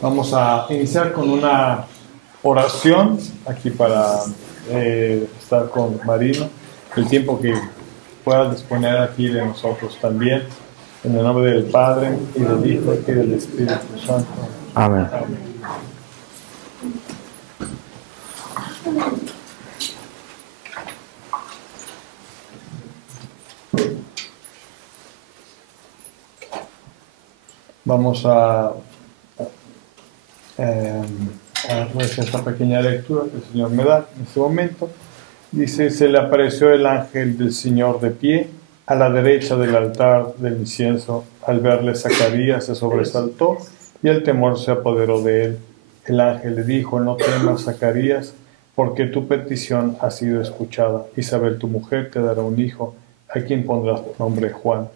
Vamos a iniciar con una oración aquí para estar con Marino, el tiempo que pueda disponer aquí de nosotros también, en el nombre del Padre, y del Hijo, y del Espíritu Santo. Amén. Amén. Vamos a esta pequeña lectura que el Señor me da en este momento. Dice: se le apareció el ángel del Señor de pie a la derecha del altar del incienso. Al verle, Zacarías se sobresaltó y el temor se apoderó de él. El ángel le dijo: no temas, Zacarías, porque tu petición ha sido escuchada. Isabel, tu mujer, te dará un hijo, a quien pondrás por nombre Juan.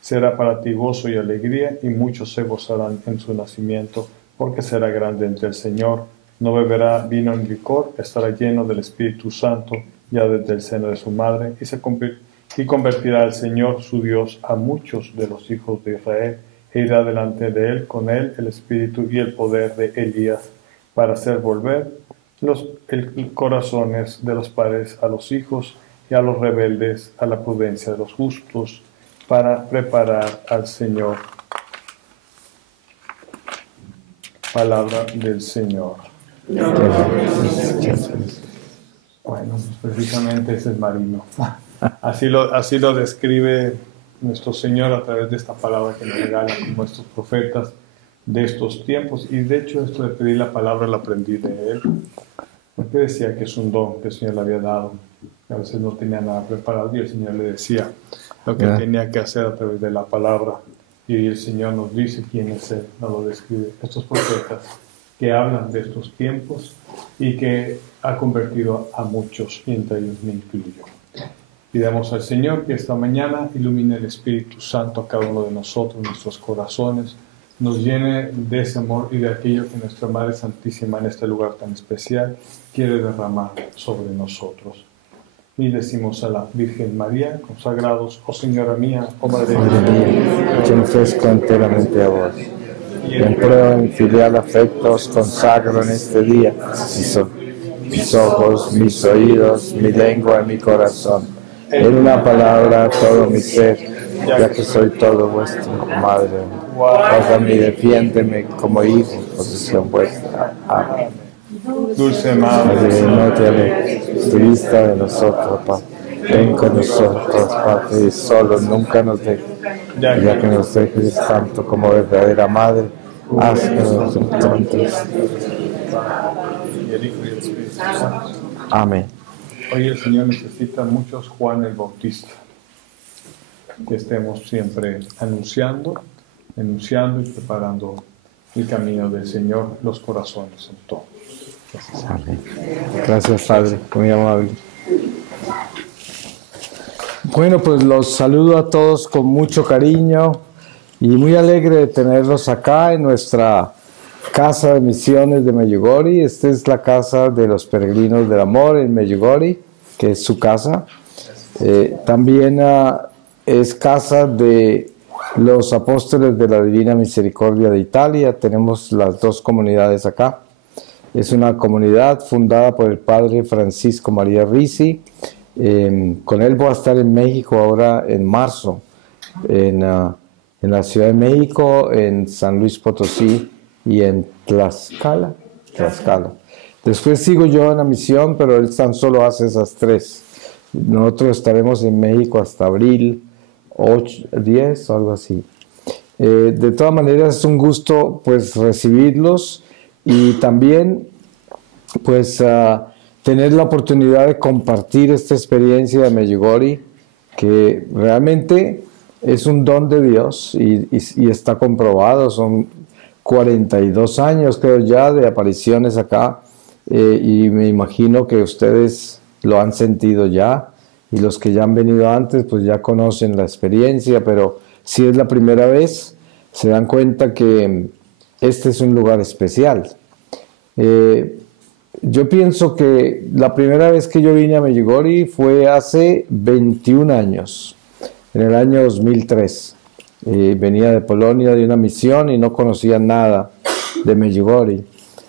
Será para ti gozo y alegría, y muchos se gozarán en su nacimiento, porque será grande ante el Señor. No beberá vino ni licor, estará lleno del Espíritu Santo ya desde el seno de su madre, y convertirá al Señor su Dios a muchos de los hijos de Israel, e irá delante de él con él el espíritu y el poder de Elías, para hacer volver los corazones de los padres a los hijos, y a los rebeldes a la prudencia de los justos, para preparar al Señor. Palabra del Señor. Bueno, pues precisamente ese es Marino. Así lo describe nuestro Señor a través de esta palabra que nos regala como estos profetas de estos tiempos. Y de hecho esto de pedir la palabra lo aprendí de él, porque decía que es un don que el Señor le había dado. A veces no tenía nada preparado y el Señor le decía lo que tenía que hacer a través de la palabra. Y el Señor nos dice quién es Él, nos lo describe. Estos profetas que hablan de estos tiempos y que ha convertido a muchos, y entre ellos me incluyo. Pidamos al Señor que esta mañana ilumine el Espíritu Santo a cada uno de nosotros, nuestros corazones, nos llene de ese amor y de aquello que nuestra Madre Santísima en este lugar tan especial quiere derramar sobre nosotros. Y decimos a la Virgen María, consagrados: oh Señora mía, oh Madre mía, yo me ofrezco enteramente a vos. Y en prueba de mi filial afecto os consagro en este día mis ojos, mis oídos, mi lengua y mi corazón. En una palabra, todo mi ser, ya que soy todo vuestro, Madre. Guárdame y defiéndeme como hijo, posesión vuestra. Amén. Dulce Madre, no te alejes, tu vista de nosotros, Padre. Ven con nosotros, Padre, y solo nunca nos dejes. Ya que nos dejes tanto como verdadera Madre, haz que nos encuentres. y el Hijo y el Espíritu Santo. Amén. Hoy el Señor necesita muchos Juan el Bautista, que estemos siempre anunciando y preparando el camino del Señor, los corazones en todo. Gracias. Amén. Gracias, Padre, muy amable. Bueno, pues los saludo a todos con mucho cariño y muy alegre de tenerlos acá en nuestra Casa de Misiones de Medjugorje. Esta es la casa de los peregrinos del amor en Medjugorje, que es su casa. También es casa de los apóstoles de la Divina Misericordia de Italia. Tenemos las dos comunidades acá. Es una comunidad fundada por el padre Francisco María Risi. Con él voy a estar en México ahora en marzo, en la Ciudad de México, en San Luis Potosí y en Tlaxcala. Después sigo yo en la misión, pero él tan solo hace esas tres. Nosotros estaremos en México hasta abril 8, 10 o algo así. De todas maneras es un gusto pues recibirlos y también pues tener la oportunidad de compartir esta experiencia de Medjugorje, que realmente es un don de Dios y está comprobado. Son 42 años creo ya de apariciones acá, y me imagino que ustedes lo han sentido ya, y los que ya han venido antes pues ya conocen la experiencia, pero si es la primera vez se dan cuenta que este es un lugar especial. Yo pienso que la primera vez que yo vine a Medjugorje fue hace 21 años, en el año 2003. Venía de Polonia de una misión y no conocía nada de Medjugorje.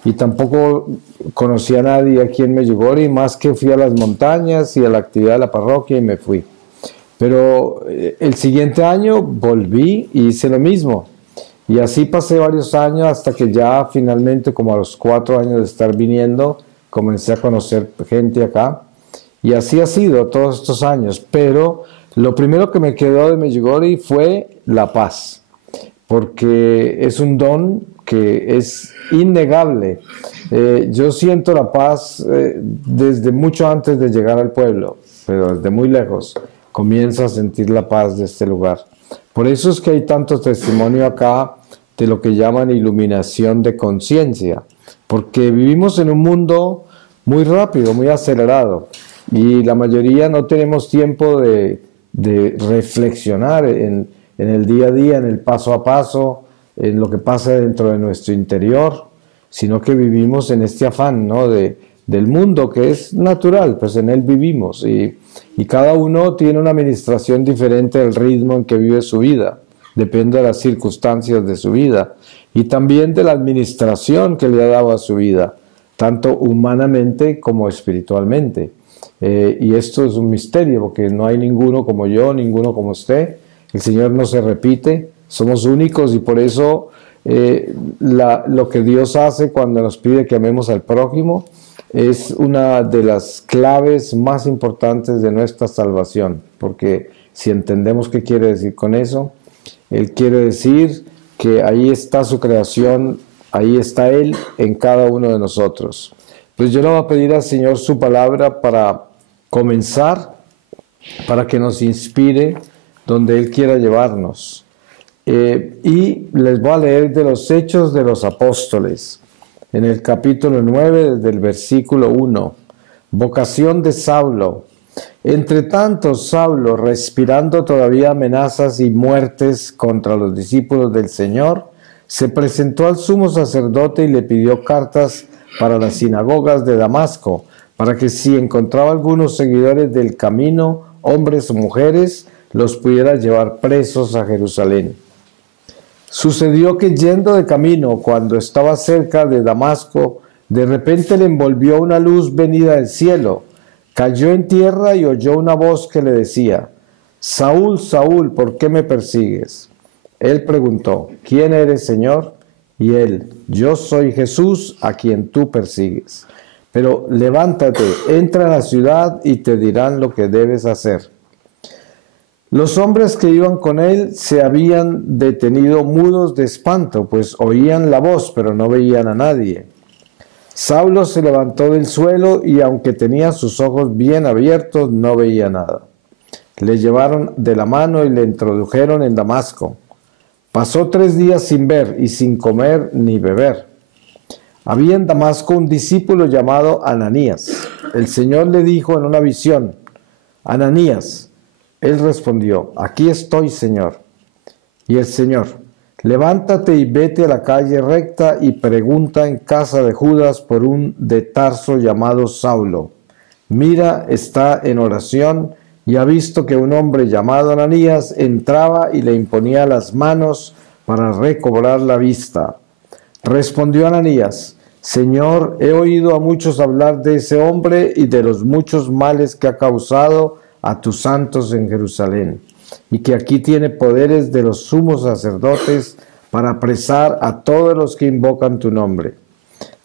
Y tampoco conocí a nadie aquí en Medjugorje, más que fui a las montañas y a la actividad de la parroquia y me fui. Pero el siguiente año volví y hice lo mismo. Y así pasé varios años hasta que ya finalmente, como a los 4 años de estar viniendo, comencé a conocer gente acá. Y así ha sido todos estos años. Pero lo primero que me quedó de Medjugorje fue la paz, porque es un don que es innegable. Yo siento la paz desde mucho antes de llegar al pueblo, pero desde muy lejos comienzo a sentir la paz de este lugar. Por eso es que hay tanto testimonio acá de lo que llaman iluminación de conciencia, porque vivimos en un mundo muy rápido, muy acelerado, y la mayoría no tenemos tiempo de reflexionar en el día a día, en el paso a paso, en lo que pasa dentro de nuestro interior, sino que vivimos en este afán, ¿no?, del mundo, que es natural, pues en él vivimos, y cada uno tiene una administración diferente del ritmo en que vive su vida, depende de las circunstancias de su vida, y también de la administración que le ha dado a su vida, tanto humanamente como espiritualmente. Y esto es un misterio, porque no hay ninguno como yo, ninguno como usted. El Señor no se repite, somos únicos, y por eso lo que Dios hace cuando nos pide que amemos al prójimo es una de las claves más importantes de nuestra salvación, porque si entendemos qué quiere decir con eso, Él quiere decir que ahí está su creación, ahí está Él en cada uno de nosotros. Pues yo le voy a pedir al Señor su palabra para comenzar, para que nos inspire donde Él quiera llevarnos. Y les voy a leer de los Hechos de los Apóstoles, en el capítulo 9, desde el versículo 1. Vocación de Saulo. Entre tanto, Saulo, respirando todavía amenazas y muertes contra los discípulos del Señor, se presentó al sumo sacerdote y le pidió cartas para las sinagogas de Damasco, para que si encontraba algunos seguidores del camino, hombres o mujeres, los pudiera llevar presos a Jerusalén. Sucedió que yendo de camino, cuando estaba cerca de Damasco, de repente le envolvió una luz venida del cielo. Cayó en tierra y oyó una voz que le decía: Saúl, Saúl, ¿por qué me persigues? Él preguntó: ¿Quién eres, Señor? Y él: Yo soy Jesús, a quien tú persigues. Pero levántate, entra a la ciudad y te dirán lo que debes hacer. Los hombres que iban con él se habían detenido mudos de espanto, pues oían la voz, pero no veían a nadie. Saulo se levantó del suelo y, aunque tenía sus ojos bien abiertos, no veía nada. Le llevaron de la mano y le introdujeron en Damasco. Pasó 3 días sin ver y sin comer ni beber. Había en Damasco un discípulo llamado Ananías. El Señor le dijo en una visión: Ananías. Él respondió: Aquí estoy, Señor. Y el Señor: Levántate y vete a la calle recta y pregunta en casa de Judas por un de Tarso llamado Saulo. Mira, está en oración y ha visto que un hombre llamado Ananías entraba y le imponía las manos para recobrar la vista. Respondió Ananías: Señor, he oído a muchos hablar de ese hombre y de los muchos males que ha causado a tus santos en Jerusalén, y que aquí tiene poderes de los sumos sacerdotes para apresar a todos los que invocan tu nombre.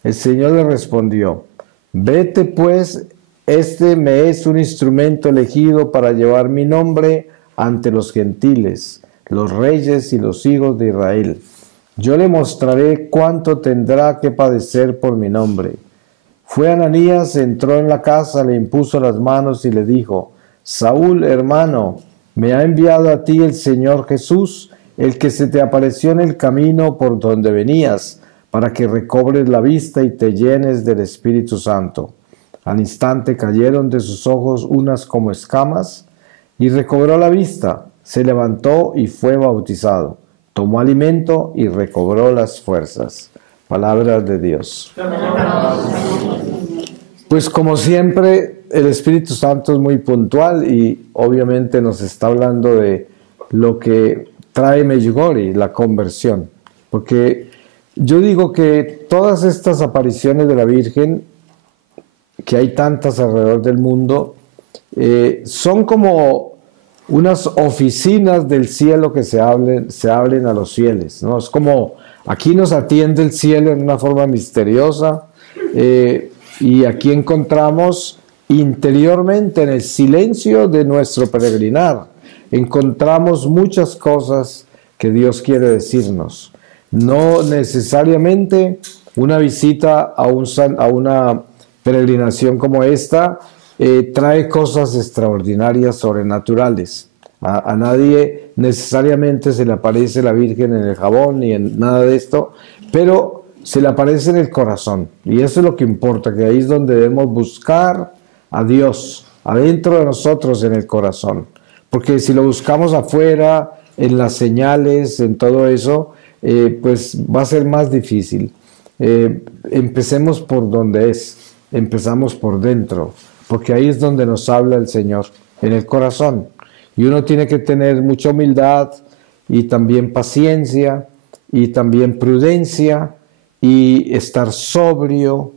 El Señor le respondió: Vete pues, este me es un instrumento elegido para llevar mi nombre ante los gentiles, los reyes y los hijos de Israel. Yo le mostraré cuánto tendrá que padecer por mi nombre. Fue Ananías, entró en la casa, le impuso las manos y le dijo: Saúl, hermano, me ha enviado a ti el Señor Jesús, el que se te apareció en el camino por donde venías, para que recobres la vista y te llenes del Espíritu Santo. Al instante cayeron de sus ojos unas como escamas, y recobró la vista, se levantó y fue bautizado. Tomó alimento y recobró las fuerzas. Palabra de Dios. Pues como siempre, el Espíritu Santo es muy puntual y obviamente nos está hablando de lo que trae Medjugorje, la conversión. Porque yo digo que todas estas apariciones de la Virgen, que hay tantas alrededor del mundo, son como unas oficinas del cielo que se abren a los fieles, ¿no? Es como aquí nos atiende el cielo en una forma misteriosa, y aquí encontramos interiormente, en el silencio de nuestro peregrinar, encontramos muchas cosas que Dios quiere decirnos. No necesariamente una visita a una peregrinación como esta trae cosas extraordinarias, sobrenaturales. A nadie necesariamente se le aparece la Virgen en el jabón ni en nada de esto, pero se le aparece en el corazón. Y eso es lo que importa, que ahí es donde debemos buscar a Dios, adentro de nosotros, en el corazón. Porque si lo buscamos afuera, en las señales, en todo eso, pues va a ser más difícil. Empecemos por donde es, empezamos por dentro, porque ahí es donde nos habla el Señor, en el corazón. Y uno tiene que tener mucha humildad y también paciencia y también prudencia y estar sobrio,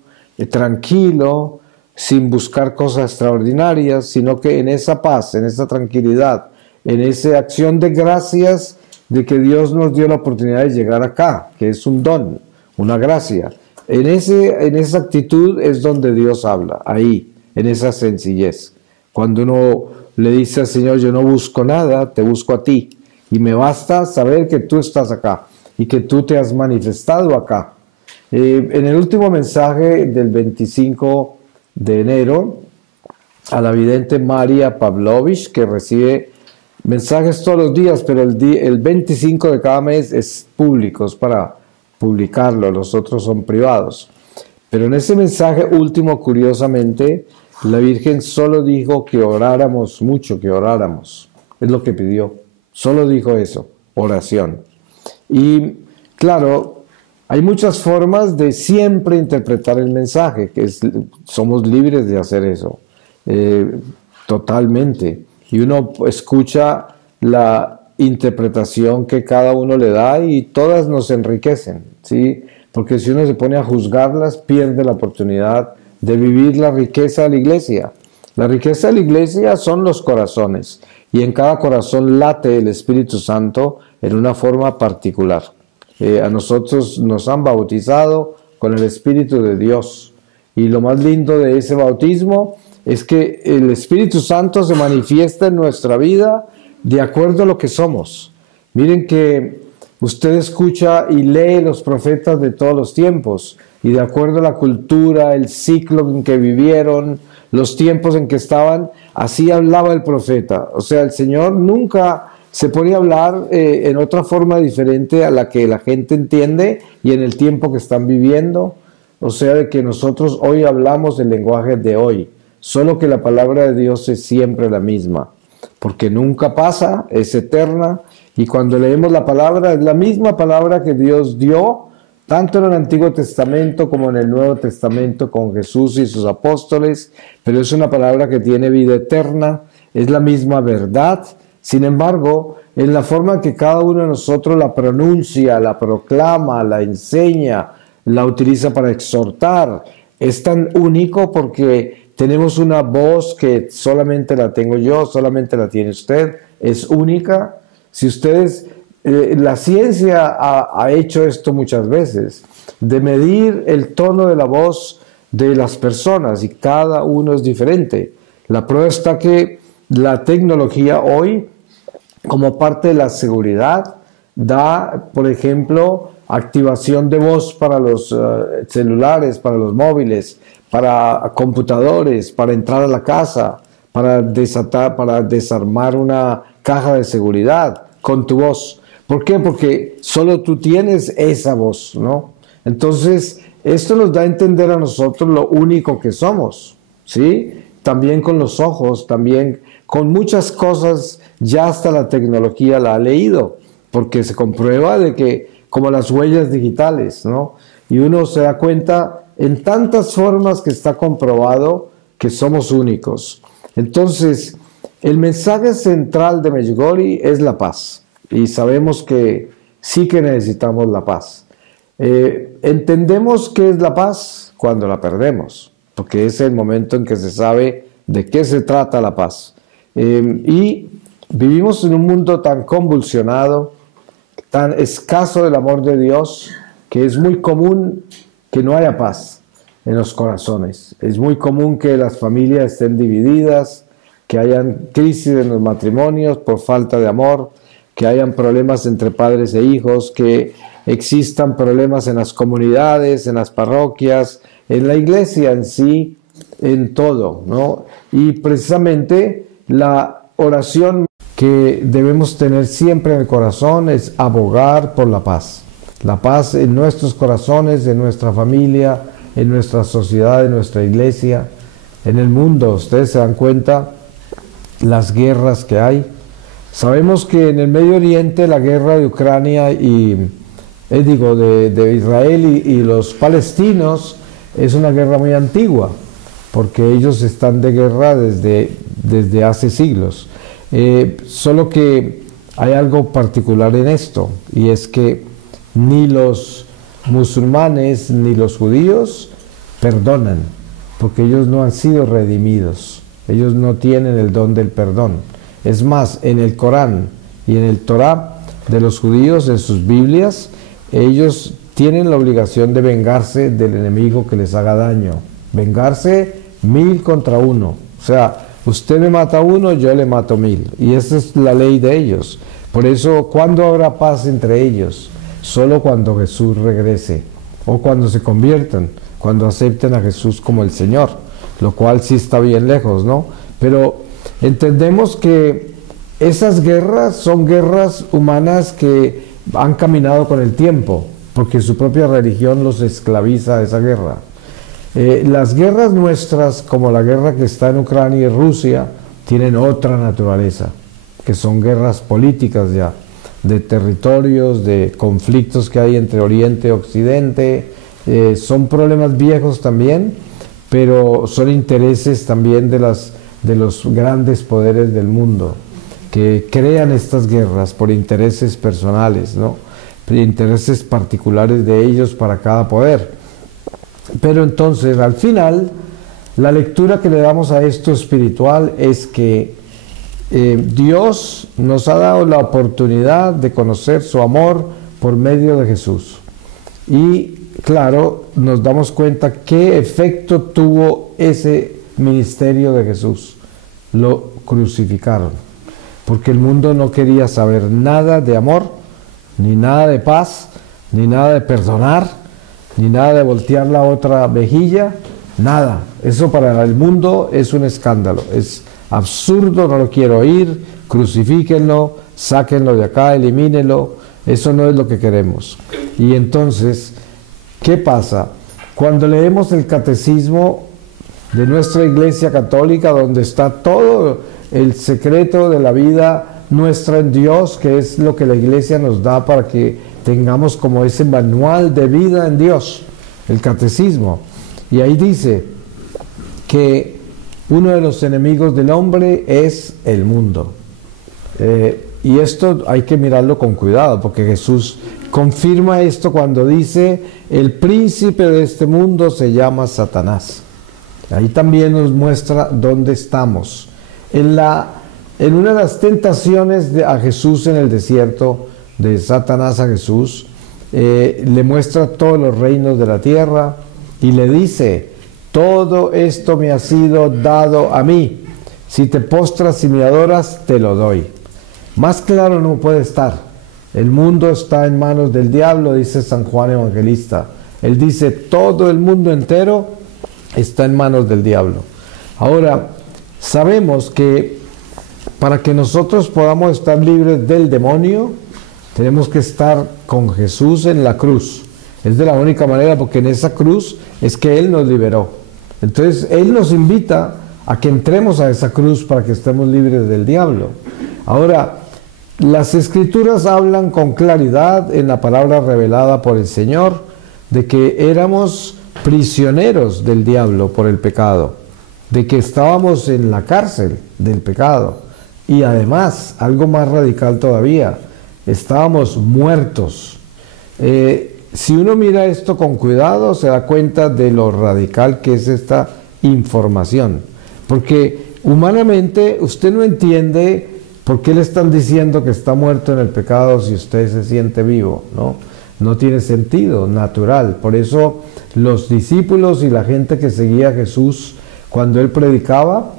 tranquilo, sin buscar cosas extraordinarias, sino que en esa paz, en esa tranquilidad, en esa acción de gracias de que Dios nos dio la oportunidad de llegar acá, que es un don, una gracia. En esa actitud es donde Dios habla, ahí, en esa sencillez. Cuando uno le dice al Señor, yo no busco nada, te busco a ti, y me basta saber que tú estás acá, y que tú te has manifestado acá. En el último mensaje del 25 de enero, a la vidente María Pavlovich, que recibe mensajes todos los días, pero el 25 de cada mes es público, es para publicarlo, los otros son privados. Pero en ese mensaje último, curiosamente, la Virgen solo dijo que oráramos mucho, que oráramos. Es lo que pidió. Solo dijo eso, oración. Y claro, hay muchas formas de siempre interpretar el mensaje, somos libres de hacer eso, totalmente. Y uno escucha la interpretación que cada uno le da y todas nos enriquecen, ¿sí? Porque si uno se pone a juzgarlas, pierde la oportunidad de vivir la riqueza de la iglesia. La riqueza de la iglesia son los corazones, y en cada corazón late el Espíritu Santo en una forma particular. A nosotros nos han bautizado con el Espíritu de Dios, y lo más lindo de ese bautismo es que el Espíritu Santo se manifiesta en nuestra vida de acuerdo a lo que somos. Miren que usted escucha y lee los profetas de todos los tiempos, y de acuerdo a la cultura, el ciclo en que vivieron, los tiempos en que estaban, así hablaba el profeta. O sea, el Señor nunca se ponía a hablar en otra forma diferente a la que la gente entiende y en el tiempo que están viviendo. O sea, de que nosotros hoy hablamos el lenguaje de hoy, solo que la palabra de Dios es siempre la misma, porque nunca pasa, es eterna, y cuando leemos la palabra, es la misma palabra que Dios dio, tanto en el Antiguo Testamento como en el Nuevo Testamento con Jesús y sus apóstoles, pero es una palabra que tiene vida eterna, es la misma verdad. Sin embargo, en la forma que cada uno de nosotros la pronuncia, la proclama, la enseña, la utiliza para exhortar, es tan único porque tenemos una voz que solamente la tengo yo, solamente la tiene usted, es única. Si ustedes, la ciencia ha hecho esto muchas veces, de medir el tono de la voz de las personas, y cada uno es diferente. La prueba está que la tecnología hoy, como parte de la seguridad, da, por ejemplo, activación de voz para los celulares, para los móviles, para computadores, para entrar a la casa, para desarmar una caja de seguridad con tu voz. ¿Por qué? Porque solo tú tienes esa voz, ¿no? Entonces, esto nos da a entender a nosotros lo único que somos, ¿sí? También con los ojos, también con muchas cosas, ya hasta la tecnología la ha leído, porque se comprueba de que, como las huellas digitales, ¿no? Y uno se da cuenta en tantas formas que está comprobado que somos únicos. Entonces, el mensaje central de Medjugorje es la paz, y sabemos que sí que necesitamos la paz. Entendemos qué es la paz cuando la perdemos, porque es el momento en que se sabe de qué se trata la paz. Y vivimos en un mundo tan convulsionado, tan escaso del amor de Dios, que es muy común que no haya paz en los corazones. Es muy común que las familias estén divididas, que hayan crisis en los matrimonios por falta de amor, que hayan problemas entre padres e hijos, que existan problemas en las comunidades, en las parroquias, en la iglesia en sí, en todo, ¿no? Y precisamente la oración que debemos tener siempre en el corazón es abogar por la paz en nuestros corazones, en nuestra familia, en nuestra sociedad, en nuestra iglesia, en el mundo. Ustedes se dan cuenta las guerras que hay. Sabemos que en el Medio Oriente la guerra de Ucrania de Israel y los palestinos es una guerra muy antigua, porque ellos están de guerra desde hace siglos. Solo que hay algo particular en esto, y es que ni los musulmanes ni los judíos perdonan, porque ellos no han sido redimidos, ellos no tienen el don del perdón. Es más, en el Corán y en el Torá de los judíos, en sus Biblias, ellos tienen la obligación de vengarse del enemigo que les haga daño, vengarse 1000 contra 1, o sea, usted me mata a uno, yo le mato 1000, y esa es la ley de ellos. Por eso, ¿cuándo habrá paz entre ellos? Solo cuando Jesús regrese, o cuando se conviertan, cuando acepten a Jesús como el Señor, lo cual sí está bien lejos, ¿no? Pero entendemos que esas guerras son guerras humanas que han caminado con el tiempo, porque su propia religión los esclaviza a esa guerra. Las guerras nuestras, como la guerra que está en Ucrania y Rusia, tienen otra naturaleza, que son guerras políticas ya, de territorios, de conflictos que hay entre Oriente y Occidente. Son problemas viejos también, pero son intereses también de los grandes poderes del mundo, que crean estas guerras por intereses personales, ¿no? Intereses particulares de ellos para cada poder. Pero entonces, al final, la lectura que le damos a esto espiritual es que Dios nos ha dado la oportunidad de conocer su amor por medio de Jesús. Y claro, nos damos cuenta qué efecto tuvo ese ministerio de Jesús. Lo crucificaron, porque el mundo no quería saber nada de amor, ni nada de paz, ni nada de perdonar, ni nada de voltear la otra mejilla, nada. Eso para el mundo es un escándalo, es absurdo, no lo quiero oír, crucifíquenlo, sáquenlo de acá, elimínenlo, eso no es lo que queremos. Y entonces, ¿qué pasa? Cuando leemos el catecismo de nuestra Iglesia Católica, donde está todo el secreto de la vida nuestra en Dios, que es lo que la Iglesia nos da para que tengamos como ese manual de vida en Dios, el catecismo. Y ahí dice que uno de los enemigos del hombre es el mundo. Y esto hay que mirarlo con cuidado, porque Jesús confirma esto cuando dice: el príncipe de este mundo se llama Satanás. Ahí también nos muestra dónde estamos. En una de las tentaciones a Jesús en el desierto, de Satanás a Jesús, le muestra todos los reinos de la tierra y le dice: todo esto me ha sido dado a mí, si te postras y me adoras, te lo doy. Más claro no puede estar. El mundo está en manos del diablo, dice San Juan Evangelista. Él dice: todo el mundo entero está en manos del diablo. Ahora, sabemos que para que nosotros podamos estar libres del demonio, tenemos que estar con Jesús en la cruz. Es de la única manera, porque en esa cruz es que Él nos liberó. Entonces, Él nos invita a que entremos a esa cruz para que estemos libres del diablo. Ahora, las Escrituras hablan con claridad en la palabra revelada por el Señor de que éramos prisioneros del diablo por el pecado, de que estábamos en la cárcel del pecado, y además, algo más radical todavía, estábamos muertos. si uno mira esto con cuidado, se da cuenta de lo radical que es esta información. Porque humanamente usted no entiende por qué le están diciendo que está muerto en el pecado si usted se siente vivo, ¿no? No tiene sentido, natural. Por eso los discípulos y la gente que seguía a Jesús, cuando Él predicaba,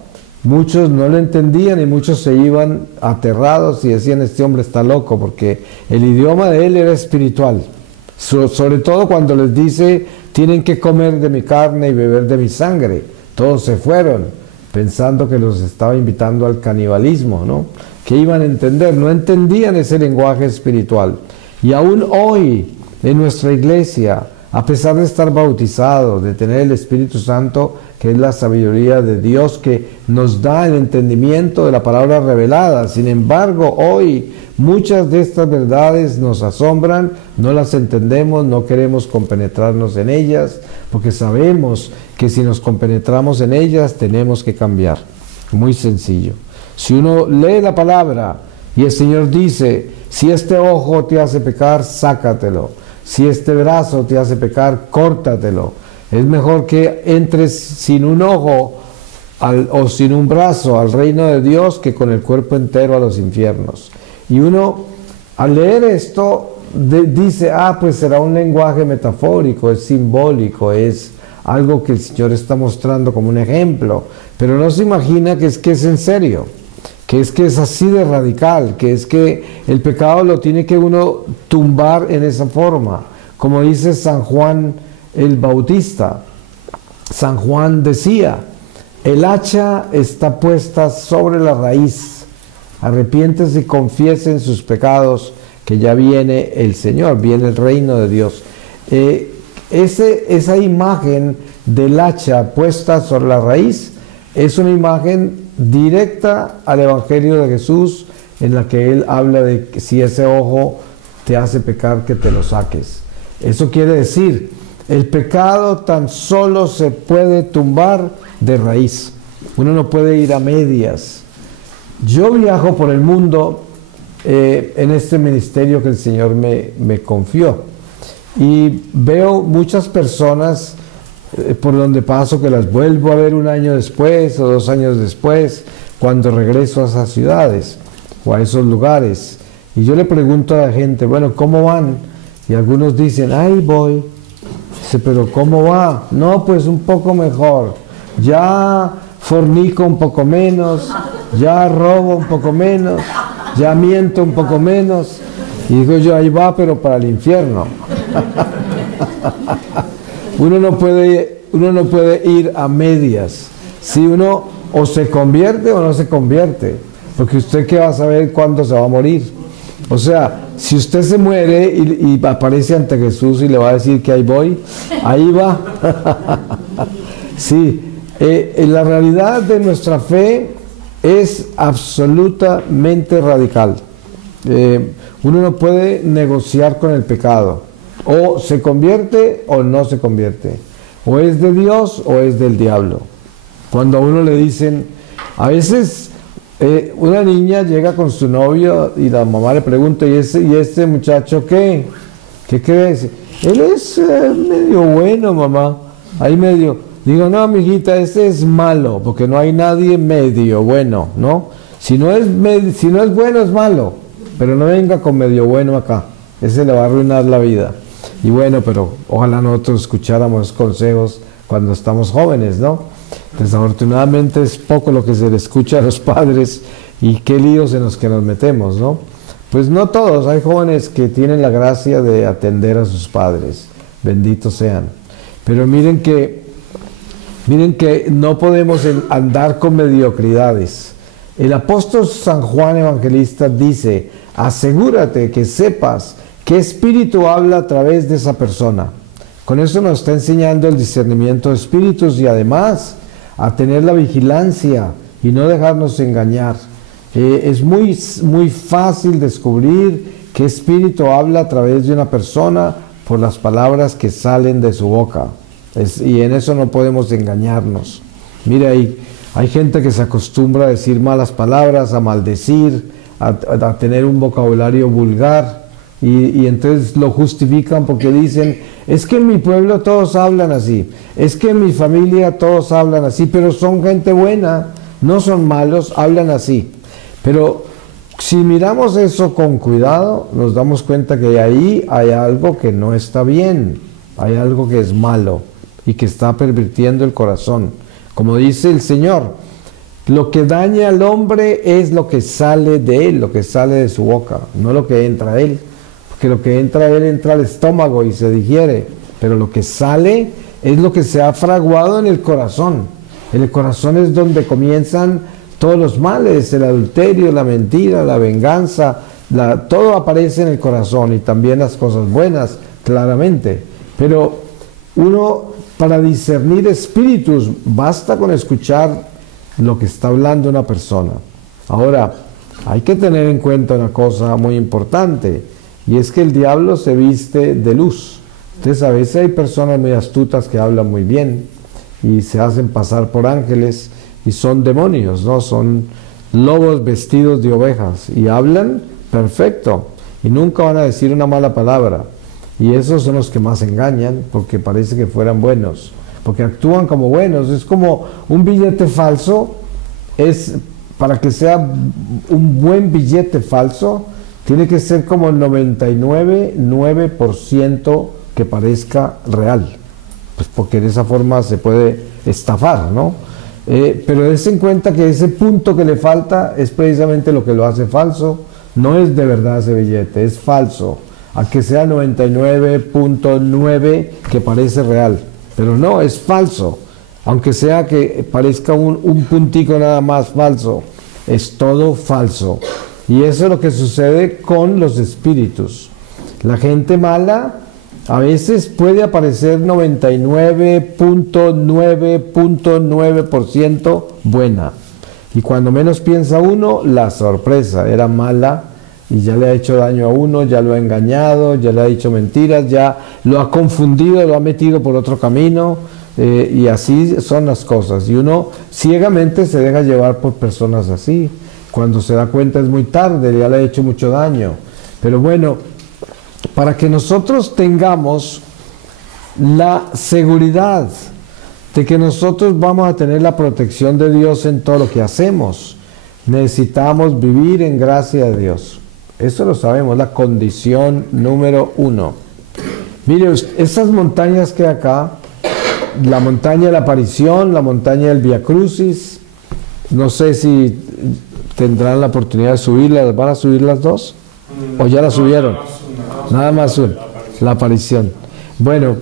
muchos no lo entendían y muchos se iban aterrados y decían, este hombre está loco, porque el idioma de Él era espiritual. Sobre todo cuando les dice, tienen que comer de mi carne y beber de mi sangre. Todos se fueron, pensando que los estaba invitando al canibalismo, ¿no? Que iban a entender, no entendían ese lenguaje espiritual. Y aún hoy, en nuestra iglesia, a pesar de estar bautizados, de tener el Espíritu Santo, que es la sabiduría de Dios que nos da el entendimiento de la palabra revelada, sin embargo, hoy muchas de estas verdades nos asombran, no las entendemos, no queremos compenetrarnos en ellas, porque sabemos que si nos compenetramos en ellas, tenemos que cambiar. Muy sencillo. Si uno lee la palabra y el Señor dice, si este ojo te hace pecar, sácatelo. Si este brazo te hace pecar, córtatelo. Es mejor que entres sin un ojo o sin un brazo al reino de Dios que con el cuerpo entero a los infiernos. Y uno, al leer esto, dice, pues será un lenguaje metafórico, es simbólico, es algo que el Señor está mostrando como un ejemplo. Pero no se imagina que es en serio, que es así de radical, que es que el pecado lo tiene que uno tumbar en esa forma. Como dice San Juan el Bautista, San Juan decía, el hacha está puesta sobre la raíz, arrepiéntese y confiesen sus pecados, que ya viene el Señor, viene el reino de Dios. Esa imagen del hacha puesta sobre la raíz es una imagen directa al Evangelio de Jesús, en la que Él habla de que si ese ojo te hace pecar, que te lo saques. Eso quiere decir, el pecado tan solo se puede tumbar de raíz. Uno no puede ir a medias. Yo viajo por el mundo en este ministerio que el Señor me confió, y veo muchas personas por donde paso que las vuelvo a ver un año después o 2 años después, cuando regreso a esas ciudades o a esos lugares. Y yo le pregunto a la gente, bueno, ¿cómo van? Y algunos dicen, ahí voy. Dice, pero ¿cómo va? No, pues un poco mejor. Ya fornico un poco menos, ya robo un poco menos, ya miento un poco menos. Y digo yo, ahí va, pero para el infierno. Uno no puede ir a medias. Si uno o se convierte o no se convierte, porque usted qué va a saber cuándo se va a morir. O sea, si usted se muere y aparece ante Jesús y le va a decir que ahí voy, ahí va. Sí, la realidad de nuestra fe es absolutamente radical. Uno no puede negociar con el pecado. O se convierte o no se convierte. O es de Dios o es del diablo. Cuando a uno le dicen, a veces una niña llega con su novio y la mamá le pregunta, ¿y este muchacho qué? ¿Qué crees? Él es medio bueno, mamá. Ahí medio. Digo, no, mijita, ese es malo, porque no hay nadie medio bueno, ¿no? Si no es bueno, es malo. Pero no venga con medio bueno acá. Ese le va a arruinar la vida. Y bueno, pero ojalá nosotros escucháramos consejos cuando estamos jóvenes, ¿no? Desafortunadamente es poco lo que se le escucha a los padres y qué líos en los que nos metemos, ¿no? Pues no todos, hay jóvenes que tienen la gracia de atender a sus padres, benditos sean. Pero miren que no podemos andar con mediocridades. El apóstol San Juan Evangelista dice, asegúrate que sepas qué espíritu habla a través de esa persona. Con eso nos está enseñando el discernimiento de espíritus y además a tener la vigilancia y no dejarnos engañar. Es muy fácil descubrir qué espíritu habla a través de una persona por las palabras que salen de su boca. Y en eso no podemos engañarnos. Mire, hay gente que se acostumbra a decir malas palabras, a maldecir, a tener un vocabulario vulgar. y entonces lo justifican porque dicen, es que en mi pueblo todos hablan así, es que en mi familia todos hablan así, pero son gente buena, no son malos, hablan así. Pero si miramos eso con cuidado, nos damos cuenta que ahí hay algo que no está bien, hay algo que es malo y que está pervirtiendo el corazón. Como dice el Señor, lo que daña al hombre es lo que sale de él, lo que sale de su boca, no lo que entra a él. Porque lo que entra a él entra al estómago y se digiere, pero lo que sale es lo que se ha fraguado en el corazón. En el corazón es donde comienzan todos los males, el adulterio, la mentira, la venganza, todo aparece en el corazón y también las cosas buenas, claramente. Pero uno, para discernir espíritus, basta con escuchar lo que está hablando una persona. Ahora, hay que tener en cuenta una cosa muy importante, y es que el diablo se viste de luz. Entonces a veces hay personas muy astutas que hablan muy bien y se hacen pasar por ángeles y son demonios, ¿no? Son lobos vestidos de ovejas y hablan perfecto y nunca van a decir una mala palabra. Y esos son los que más engañan porque parece que fueran buenos, porque actúan como buenos. Es como un billete falso, para que sea un buen billete falso, tiene que ser como el 99,9% que parezca real, pues porque de esa forma se puede estafar, ¿no? Pero des en cuenta que ese punto que le falta es precisamente lo que lo hace falso. No es de verdad ese billete, es falso, a que sea 99,9 que parece real, pero no, es falso, aunque sea que parezca un puntico nada más falso, es todo falso. Y eso es lo que sucede con los espíritus. La gente mala a veces puede aparecer 99,9% buena. Y cuando menos piensa uno, la sorpresa, era mala y ya le ha hecho daño a uno, ya lo ha engañado, ya le ha dicho mentiras, ya lo ha confundido, lo ha metido por otro camino, y así son las cosas. Y uno ciegamente se deja llevar por personas así. Cuando se da cuenta es muy tarde, ya le ha hecho mucho daño. Pero bueno, para que nosotros tengamos la seguridad de que nosotros vamos a tener la protección de Dios en todo lo que hacemos, necesitamos vivir en gracia de Dios. Eso lo sabemos, la condición número 1. Mire, estas montañas que hay acá, la montaña de la aparición, la montaña del Vía Crucis, no sé si tendrán la oportunidad de subirlas. ¿Van a subir las dos? ¿O ya las subieron? Nada más una, la aparición. Bueno,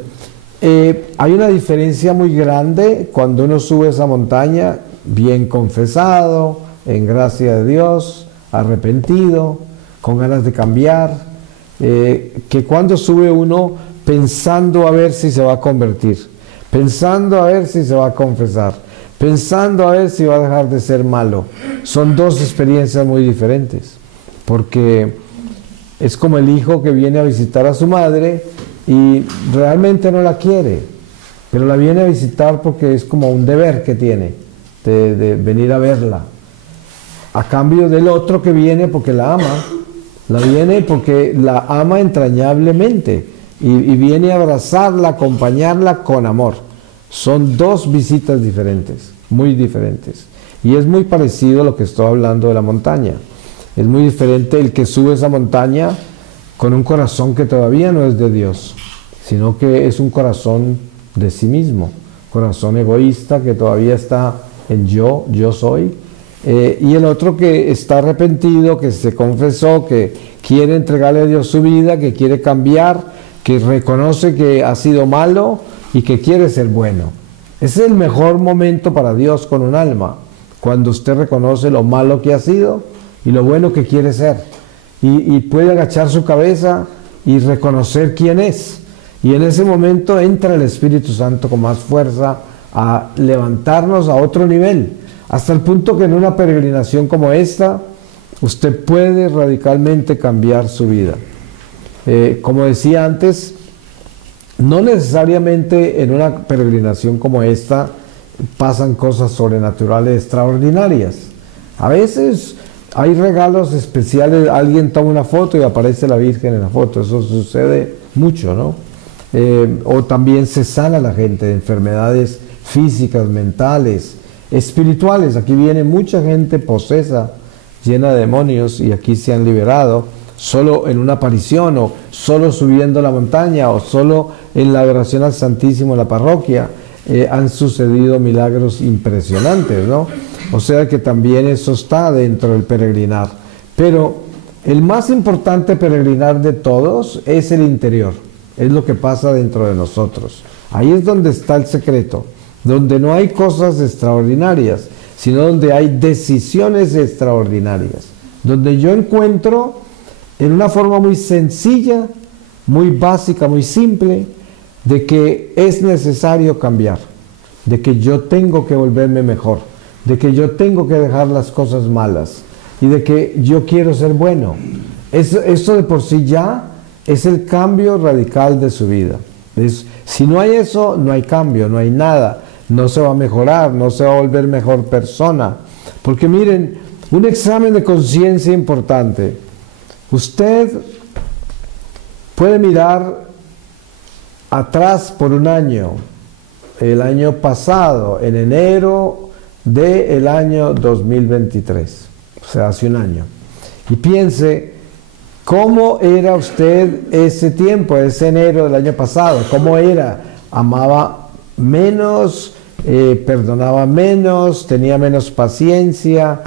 hay una diferencia muy grande cuando uno sube esa montaña bien confesado, en gracia de Dios, arrepentido, con ganas de cambiar, que cuando sube uno pensando a ver si se va a convertir, pensando a ver si se va a confesar, pensando a ver si va a dejar de ser malo. Son dos experiencias muy diferentes, porque es como el hijo que viene a visitar a su madre y realmente no la quiere, pero la viene a visitar porque es como un deber que tiene de venir a verla, a cambio del otro que viene porque la ama, la viene porque la ama entrañablemente y viene a abrazarla, acompañarla con amor. Son dos visitas diferentes, muy diferentes. Y es muy parecido a lo que estoy hablando de la montaña. Es muy diferente el que sube esa montaña con un corazón que todavía no es de Dios, sino que es un corazón de sí mismo, corazón egoísta que todavía está en yo soy. Y el otro que está arrepentido, que se confesó, que quiere entregarle a Dios su vida, que quiere cambiar, que reconoce que ha sido malo y que quiere ser bueno. Ese es el mejor momento para Dios con un alma, cuando usted reconoce lo malo que ha sido y lo bueno que quiere ser, y puede agachar su cabeza y reconocer quién es, y en ese momento entra el Espíritu Santo con más fuerza a levantarnos a otro nivel, hasta el punto que en una peregrinación como esta usted puede radicalmente cambiar su vida. Como decía antes, no necesariamente en una peregrinación como esta pasan cosas sobrenaturales extraordinarias. A veces Hay regalos especiales, alguien toma una foto y aparece la Virgen en la foto, eso sucede mucho, ¿no? O también se sana la gente de enfermedades físicas, mentales, espirituales. Aquí viene mucha gente posesa, llena de demonios, y aquí se han liberado solo en una aparición, o solo subiendo la montaña, o solo en la oración al Santísimo en la parroquia. Han sucedido milagros impresionantes, ¿no? O sea que también eso está dentro del peregrinar. Pero el más importante peregrinar de todos es el interior, es lo que pasa dentro de nosotros. Ahí es donde está el secreto, donde no hay cosas extraordinarias, sino donde hay decisiones extraordinarias, donde yo encuentro en una forma muy sencilla, muy básica, muy simple, de que es necesario cambiar, de que yo tengo que volverme mejor, de que yo tengo que dejar las cosas malas y de que yo quiero ser bueno. Eso de por sí ya es el cambio radical de su vida. Si no hay eso, no hay cambio, no hay nada, no se va a mejorar, no se va a volver mejor persona. Porque miren, un examen de conciencia importante. Usted puede mirar atrás por un año, el año pasado, en enero del año 2023, o sea, hace un año, y piense cómo era usted ese tiempo, ese enero del año pasado, cómo era, amaba menos, perdonaba menos, tenía menos paciencia,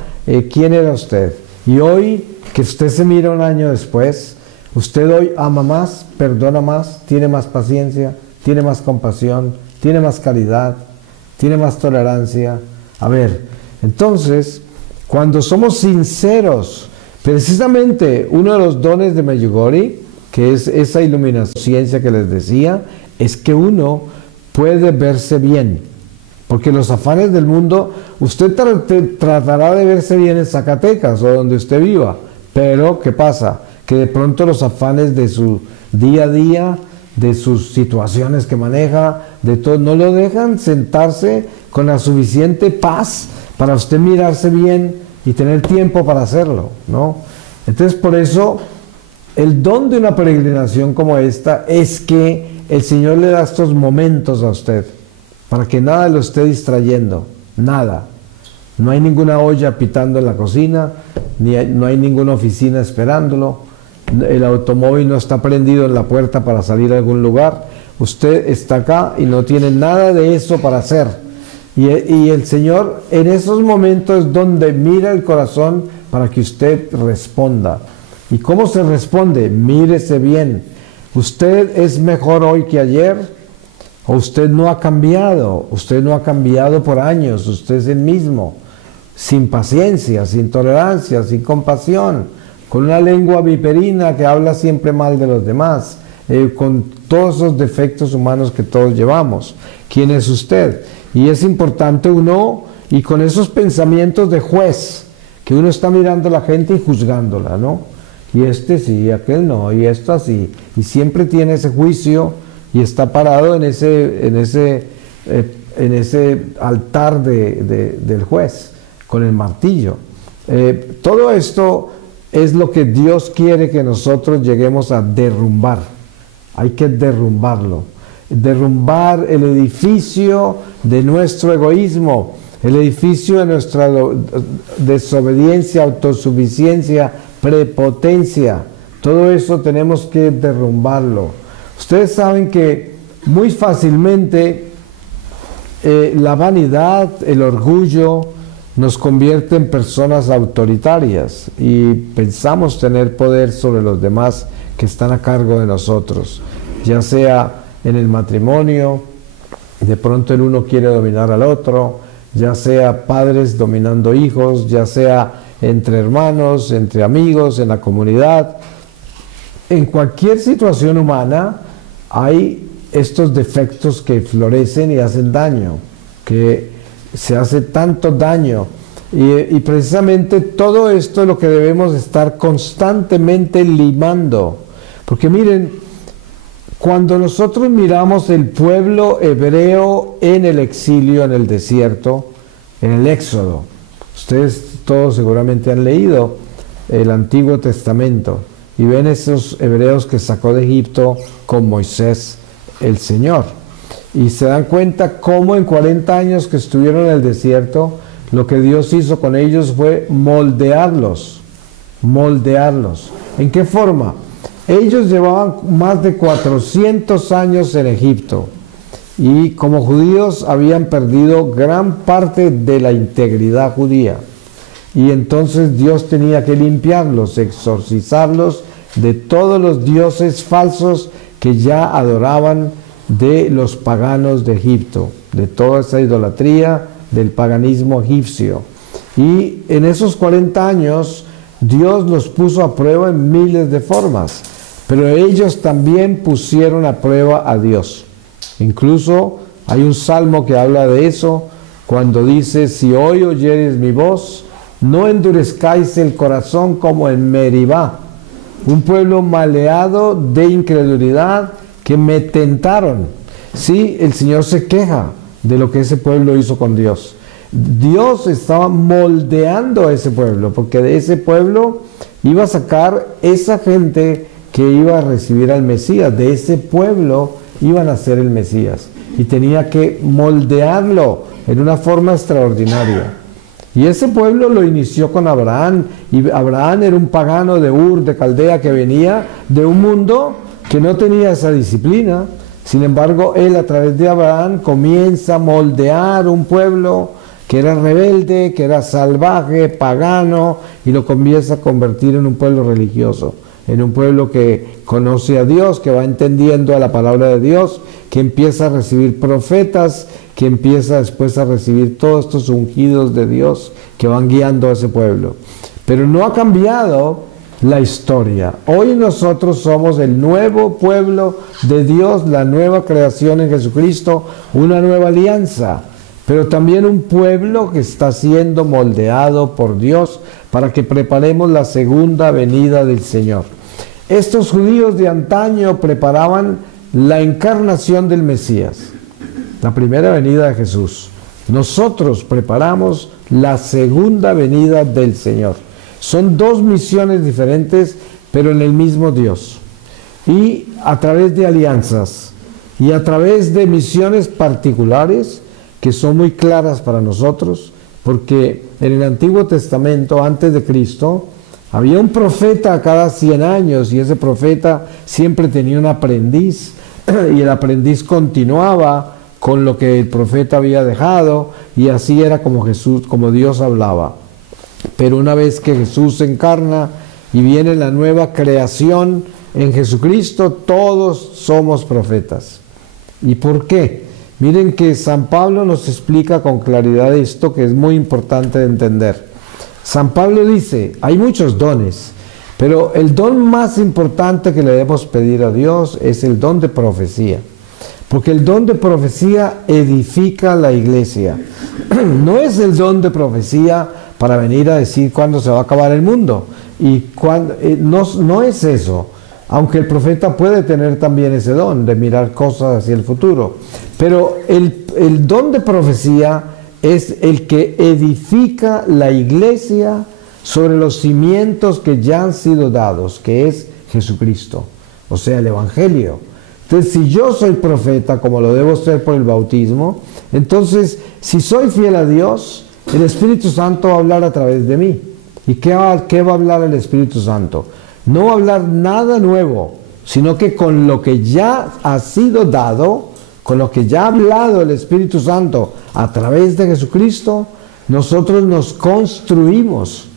¿quién era usted? Y hoy, que usted se mira un año después, usted hoy ama más, perdona más, tiene más paciencia, tiene más compasión, tiene más caridad, tiene más tolerancia. A ver, entonces, cuando somos sinceros, precisamente uno de los dones de Medjugorje, que es esa iluminación, ciencia que les decía, es que uno puede verse bien. Porque los afanes del mundo, usted tratará de verse bien en Zacatecas o donde usted viva, pero ¿qué pasa? Que de pronto los afanes de su día a día, de sus situaciones que maneja, de todo, no lo dejan sentarse con la suficiente paz para usted mirarse bien y tener tiempo para hacerlo, ¿no? Entonces, por eso, el don de una peregrinación como esta es que el Señor le da estos momentos a usted, para que nada lo esté distrayendo, nada. No hay ninguna olla pitando en la cocina, no hay ninguna oficina esperándolo, el automóvil no está prendido en la puerta para salir a algún lugar, usted está acá y no tiene nada de eso para hacer. Y el Señor en esos momentos es donde mira el corazón para que usted responda. ¿Y cómo se responde? Mírese bien. ¿Usted es mejor hoy que ayer? ¿O usted no ha cambiado? Usted no ha cambiado por años, usted es el mismo, sin paciencia, sin tolerancia, sin compasión, con una lengua viperina que habla siempre mal de los demás, con todos esos defectos humanos que todos llevamos. ¿Quién es usted? Y es importante uno, y con esos pensamientos de juez, que uno está mirando a la gente y juzgándola, ¿no? Y este sí, aquel no, y esto así, y siempre tiene ese juicio y está parado en ese altar del juez, con el martillo. Todo esto es lo que Dios quiere que nosotros lleguemos a derrumbar. Hay que derrumbarlo. Derrumbar el edificio de nuestro egoísmo, el edificio de nuestra desobediencia, autosuficiencia, prepotencia. Todo eso tenemos que derrumbarlo. Ustedes saben que muy fácilmente la vanidad, el orgullo, nos convierte en personas autoritarias y pensamos tener poder sobre los demás que están a cargo de nosotros, ya sea en el matrimonio, de pronto el uno quiere dominar al otro, ya sea padres dominando hijos, ya sea entre hermanos, entre amigos, en la comunidad. En cualquier situación humana hay estos defectos que florecen y hacen daño, que se hace tanto daño. Y precisamente todo esto es lo que debemos estar constantemente limando. Porque miren, cuando nosotros miramos el pueblo hebreo en el exilio, en el desierto, en el éxodo, ustedes todos seguramente han leído el Antiguo Testamento y ven esos hebreos que sacó de Egipto con Moisés el Señor. Y se dan cuenta cómo en 40 años que estuvieron en el desierto, lo que Dios hizo con ellos fue moldearlos. ¿En qué forma? Ellos llevaban más de 400 años en Egipto y como judíos habían perdido gran parte de la integridad judía. Y entonces Dios tenía que limpiarlos, exorcizarlos de todos los dioses falsos que ya adoraban de los paganos de Egipto, de toda esa idolatría del paganismo egipcio. Y en esos 40 años Dios los puso a prueba en miles de formas, pero ellos también pusieron a prueba a Dios. Incluso hay un salmo que habla de eso, cuando dice: si hoy oyeres mi voz, no endurezcáis el corazón como en Meribá, un pueblo maleado de incredulidad que me tentaron. Sí, el Señor se queja de lo que ese pueblo hizo con Dios. Dios estaba moldeando a ese pueblo, porque de ese pueblo iba a sacar esa gente que iba a recibir al Mesías. De ese pueblo iban a ser el Mesías y tenía que moldearlo en una forma extraordinaria. Y ese pueblo lo inició con Abraham, y Abraham era un pagano de Ur, de Caldea, que venía de un mundo que no tenía esa disciplina. Sin embargo, él a través de Abraham comienza a moldear un pueblo que era rebelde, que era salvaje, pagano, y lo comienza a convertir en un pueblo religioso, en un pueblo que conoce a Dios, que va entendiendo a la palabra de Dios, que empieza a recibir profetas, que empieza después a recibir todos estos ungidos de Dios que van guiando a ese pueblo. Pero no ha cambiado la historia. Hoy nosotros somos el nuevo pueblo de Dios, la nueva creación en Jesucristo, una nueva alianza, pero también un pueblo que está siendo moldeado por Dios para que preparemos la segunda venida del Señor. Estos judíos de antaño preparaban la encarnación del Mesías, la primera venida de Jesús. Nosotros preparamos la segunda venida del Señor. Son dos misiones diferentes, pero en el mismo Dios. Y a través de alianzas y a través de misiones particulares que son muy claras para nosotros, porque en el Antiguo Testamento, antes de Cristo, había un profeta cada 100 años y ese profeta siempre tenía un aprendiz y el aprendiz continuaba con lo que el profeta había dejado, y así era como Jesús, como Dios hablaba. Pero una vez que Jesús se encarna y viene la nueva creación en Jesucristo, todos somos profetas. ¿Y por qué? Miren que San Pablo nos explica con claridad esto, que es muy importante de entender. San Pablo dice, hay muchos dones, pero el don más importante que le debemos pedir a Dios es el don de profecía. Porque el don de profecía edifica la iglesia. No es el don de profecía para venir a decir cuándo se va a acabar el mundo. Y cuando, no es eso. Aunque el profeta puede tener también ese don de mirar cosas hacia el futuro. Pero el don de profecía es el que edifica la iglesia sobre los cimientos que ya han sido dados, que es Jesucristo, o sea, el Evangelio. Entonces, si yo soy profeta, como lo debo ser por el bautismo, entonces, si soy fiel a Dios, el Espíritu Santo va a hablar a través de mí. ¿Y qué va a hablar el Espíritu Santo? No va a hablar nada nuevo, sino que con lo que ya ha sido dado, con lo que ya ha hablado el Espíritu Santo a través de Jesucristo, nosotros nos construimos.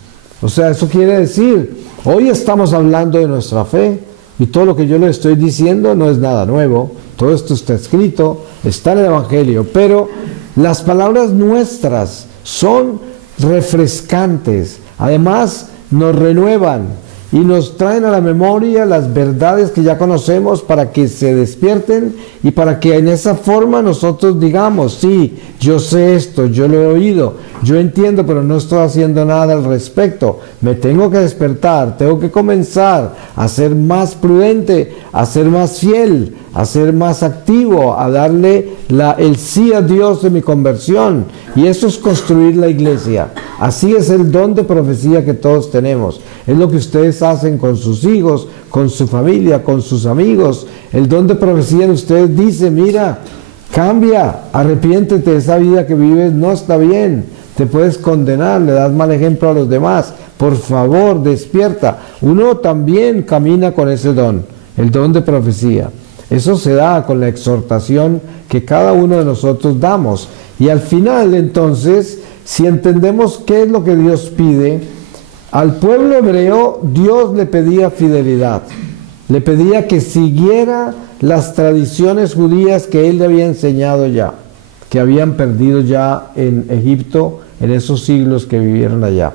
O sea, eso quiere decir, hoy estamos hablando de nuestra fe, y todo lo que yo le estoy diciendo no es nada nuevo, todo esto está escrito, está en el Evangelio, pero las palabras nuestras son refrescantes, además nos renuevan y nos traen a la memoria las verdades que ya conocemos para que se despierten y para que en esa forma nosotros digamos, sí, yo sé esto, yo lo he oído, yo entiendo, pero no estoy haciendo nada al respecto. Me tengo que despertar, tengo que comenzar a ser más prudente, a ser más fiel, a ser más activo, a darle el sí a Dios de mi conversión. Y eso es construir la iglesia. Así es el don de profecía que todos tenemos. Es lo que ustedes hacen con sus hijos, con su familia, con sus amigos. El don de profecía en ustedes dice, mira, cambia, arrepiéntete, esa vida que vives no está bien, te puedes condenar, le das mal ejemplo a los demás, por favor, despierta. Uno también camina con ese don, el don de profecía. Eso se da con la exhortación que cada uno de nosotros damos. Y al final, entonces, si entendemos qué es lo que Dios pide, al pueblo hebreo Dios le pedía fidelidad, le pedía que siguiera las tradiciones judías que él le había enseñado ya, que habían perdido ya en Egipto en esos siglos que vivieron allá.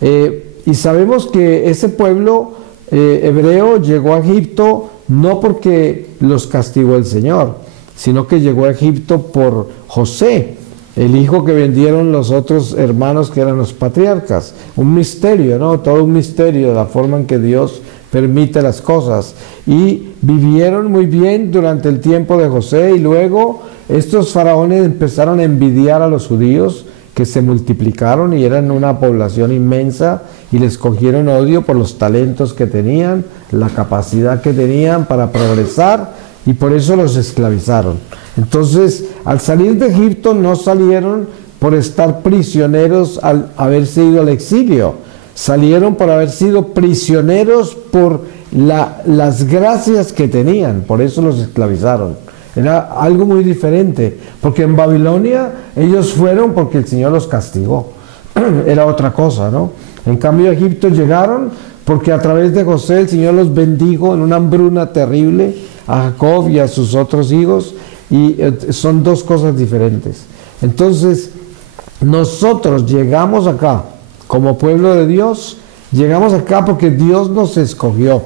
Y sabemos que ese pueblo hebreo llegó a Egipto no porque los castigó el Señor, sino que llegó a Egipto por José, el hijo que vendieron los otros hermanos que eran los patriarcas. Un misterio, ¿no? Todo un misterio, la forma en que Dios permite las cosas. Y vivieron muy bien durante el tiempo de José, y luego estos faraones empezaron a envidiar a los judíos, que se multiplicaron y eran una población inmensa, y les cogieron odio por los talentos que tenían, la capacidad que tenían para progresar, y por eso los esclavizaron. Entonces, al salir de Egipto no salieron por estar prisioneros al haberse ido al exilio, salieron por haber sido prisioneros por las gracias que tenían, por eso los esclavizaron. Era algo muy diferente, porque en Babilonia ellos fueron porque el Señor los castigó, era otra cosa, ¿no? En cambio a Egipto llegaron porque a través de José el Señor los bendijo en una hambruna terrible, a Jacob y a sus otros hijos, y son dos cosas diferentes. Entonces, nosotros llegamos acá como pueblo de Dios, llegamos acá porque Dios nos escogió,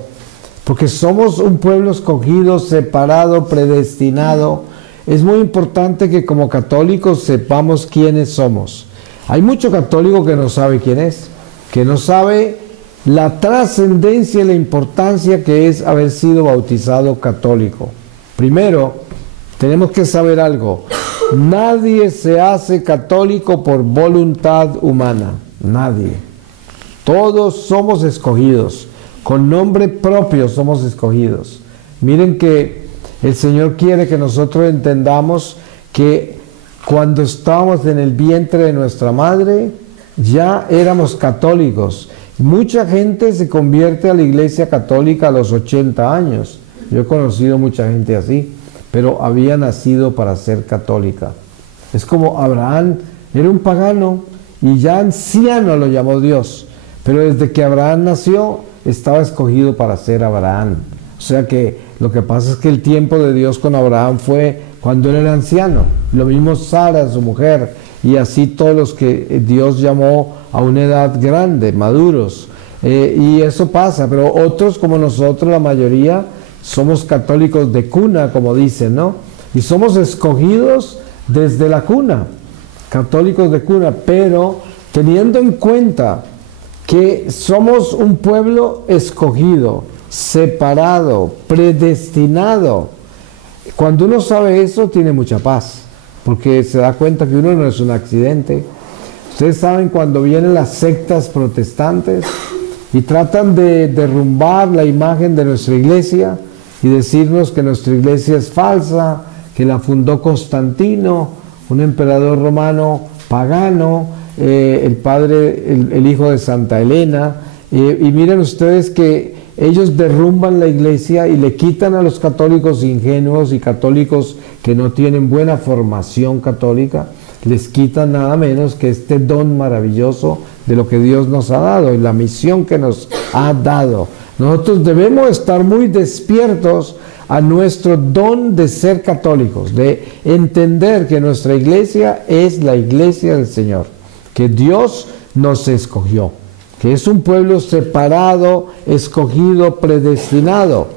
porque somos un pueblo escogido, separado, predestinado. Es muy importante que como católicos sepamos quiénes somos. Hay mucho católico que no sabe quién es, que no sabe la trascendencia y la importancia que es haber sido bautizado católico. Primero, tenemos que saber algo. Nadie se hace católico por voluntad humana. Nadie. Todos somos escogidos. Con nombre propio somos escogidos. Miren que el Señor quiere que nosotros entendamos que cuando estábamos en el vientre de nuestra madre, ya éramos católicos. Mucha gente se convierte a la Iglesia Católica a los 80 años. Yo he conocido mucha gente así, pero había nacido para ser católica. Es como Abraham, era un pagano y ya anciano lo llamó Dios, pero desde que Abraham nació estaba escogido para ser Abraham. O sea que lo que pasa es que el tiempo de Dios con Abraham fue cuando él era anciano. Lo mismo Sara, su mujer, y así todos los que Dios llamó a una edad grande, maduros. Y eso pasa, pero otros como nosotros, la mayoría, somos católicos de cuna, como dicen, ¿no? Y somos escogidos desde la cuna, católicos de cuna, pero teniendo en cuenta que somos un pueblo escogido, separado, predestinado. Cuando uno sabe eso, tiene mucha paz, porque se da cuenta que uno no es un accidente. Ustedes saben cuando vienen las sectas protestantes y tratan de derrumbar la imagen de nuestra iglesia y decirnos que nuestra iglesia es falsa, que la fundó Constantino, un emperador romano pagano, el hijo de Santa Elena, y miren ustedes que ellos derrumban la iglesia y le quitan a los católicos ingenuos y católicos que no tienen buena formación católica, les quitan nada menos que este don maravilloso de lo que Dios nos ha dado y la misión que nos ha dado. Nosotros debemos estar muy despiertos a nuestro don de ser católicos, de entender que nuestra iglesia es la iglesia del Señor, que Dios nos escogió, que es un pueblo separado, escogido, predestinado.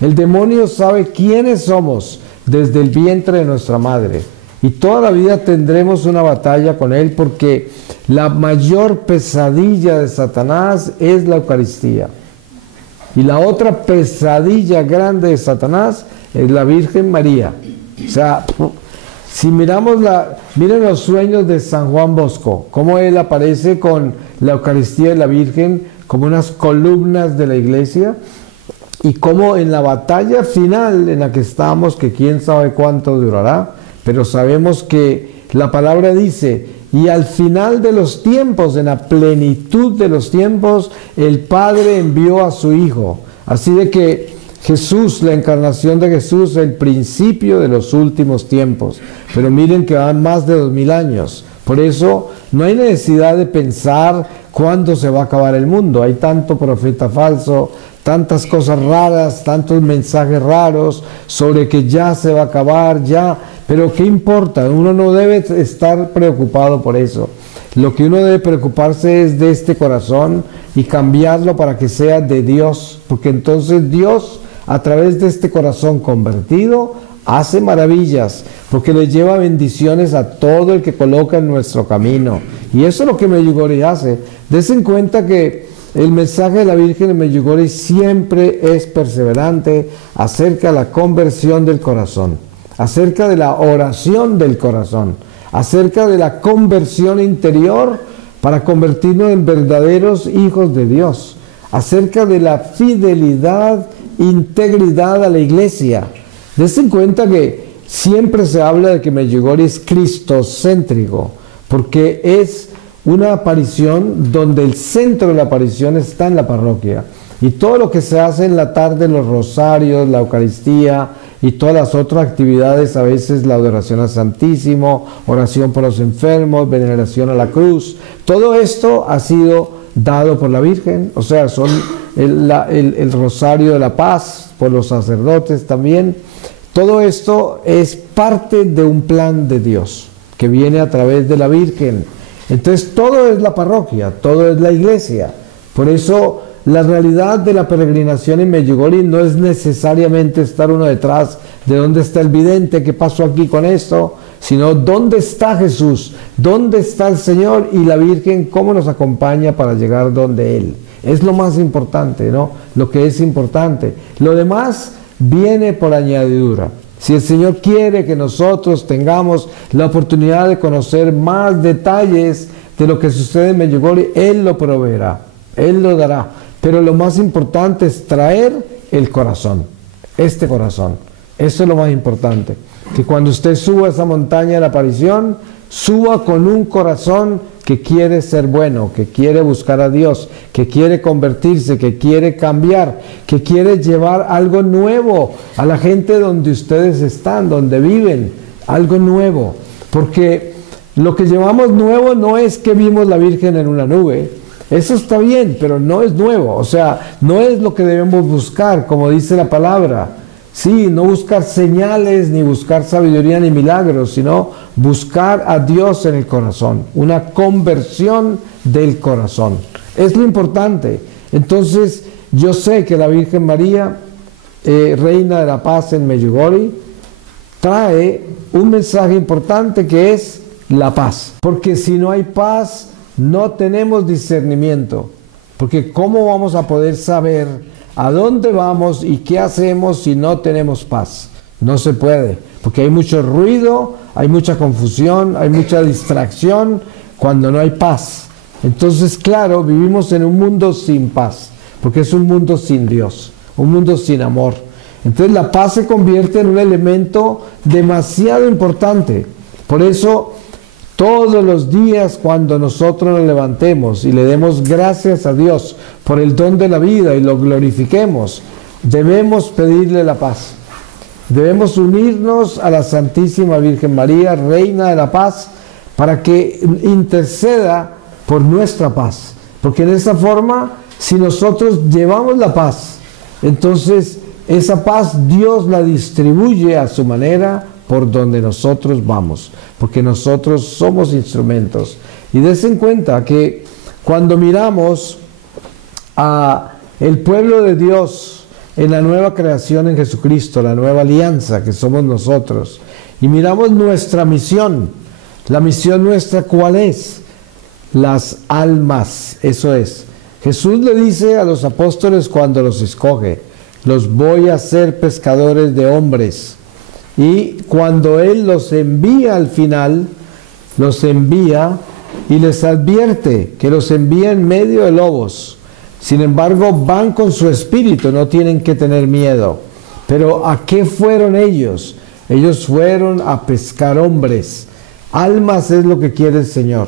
El demonio sabe quiénes somos desde el vientre de nuestra madre, y toda la vida tendremos una batalla con él, porque la mayor pesadilla de Satanás es la Eucaristía. Y la otra pesadilla grande de Satanás es la Virgen María. O sea, si miramos miren los sueños de San Juan Bosco, cómo él aparece con la Eucaristía de la Virgen como unas columnas de la iglesia, y cómo en la batalla final en la que estamos, que quién sabe cuánto durará, pero sabemos que la palabra dice, y al final de los tiempos, en la plenitud de los tiempos, el Padre envió a su Hijo. Así de que Jesús, la encarnación de Jesús, es el principio de los últimos tiempos. Pero miren que van más de 2000 años. Por eso no hay necesidad de pensar cuándo se va a acabar el mundo. Hay tanto profeta falso, tantas cosas raras, tantos mensajes raros sobre que ya se va a acabar, ya. Pero ¿qué importa? Uno no debe estar preocupado por eso. Lo que uno debe preocuparse es de este corazón y cambiarlo para que sea de Dios. Porque entonces Dios, a través de este corazón convertido, hace maravillas, porque le lleva bendiciones a todo el que coloca en nuestro camino. Y eso es lo que Medjugorje hace. Des en cuenta que el mensaje de la Virgen en Medjugorje siempre es perseverante acerca de la conversión del corazón, acerca de la oración del corazón, acerca de la conversión interior para convertirnos en verdaderos hijos de Dios, acerca de la fidelidad, integridad a la iglesia. Des en cuenta que siempre se habla de que Medjugorje es cristocéntrico, porque es una aparición donde el centro de la aparición está en la parroquia. Y todo lo que se hace en la tarde, los rosarios, la Eucaristía y todas las otras actividades, a veces la adoración al Santísimo, oración por los enfermos, veneración a la cruz, todo esto ha sido dado por la Virgen, o sea, son el rosario de la paz, por los sacerdotes también. Todo esto es parte de un plan de Dios que viene a través de la Virgen. Entonces todo es la parroquia, todo es la iglesia. Por eso la realidad de la peregrinación en Medjugorje no es necesariamente estar uno detrás de dónde está el vidente, qué pasó aquí con esto, sino dónde está Jesús, dónde está el Señor y la Virgen, cómo nos acompaña para llegar donde Él. Es lo más importante, ¿no? Lo que es importante. Lo demás viene por añadidura. Si el Señor quiere que nosotros tengamos la oportunidad de conocer más detalles de lo que sucede en Medjugorje, Él lo proveerá, Él lo dará. Pero lo más importante es traer el corazón, este corazón. Eso es lo más importante. Que cuando usted suba a esa montaña de la aparición, suba con un corazón que quiere ser bueno, que quiere buscar a Dios, que quiere convertirse, que quiere cambiar, que quiere llevar algo nuevo a la gente donde ustedes están, donde viven, algo nuevo. Porque lo que llevamos nuevo no es que vimos la Virgen en una nube, eso está bien, pero no es nuevo, o sea, no es lo que debemos buscar, como dice la palabra. Sí, no buscar señales, ni buscar sabiduría, ni milagros, sino buscar a Dios en el corazón, una conversión del corazón. Es lo importante. Entonces, yo sé que la Virgen María, Reina de la Paz en Medjugorje, trae un mensaje importante que es la paz. Porque si no hay paz, no tenemos discernimiento. Porque ¿cómo vamos a poder saber a dónde vamos y qué hacemos si no tenemos paz? No se puede, porque hay mucho ruido, hay mucha confusión, hay mucha distracción cuando no hay paz. Entonces, claro, vivimos en un mundo sin paz, porque es un mundo sin Dios, un mundo sin amor. Entonces la paz se convierte en un elemento demasiado importante. Por eso, todos los días cuando nosotros nos levantemos y le demos gracias a Dios por el don de la vida y lo glorifiquemos, debemos pedirle la paz. Debemos unirnos a la Santísima Virgen María, Reina de la Paz, para que interceda por nuestra paz. Porque en esa forma, si nosotros llevamos la paz, entonces esa paz Dios la distribuye a su manera por donde nosotros vamos, porque nosotros somos instrumentos. Y des en cuenta que cuando miramos a el pueblo de Dios en la nueva creación en Jesucristo, la nueva alianza que somos nosotros, y miramos nuestra misión, la misión nuestra, ¿cuál es? Las almas, eso es. Jesús le dice a los apóstoles cuando los escoge, los voy a hacer pescadores de hombres. Y cuando Él los envía al final, los envía y les advierte que los envía en medio de lobos. Sin embargo, van con su espíritu, no tienen que tener miedo. Pero ¿a qué fueron ellos? Ellos fueron a pescar hombres. Almas es lo que quiere el Señor.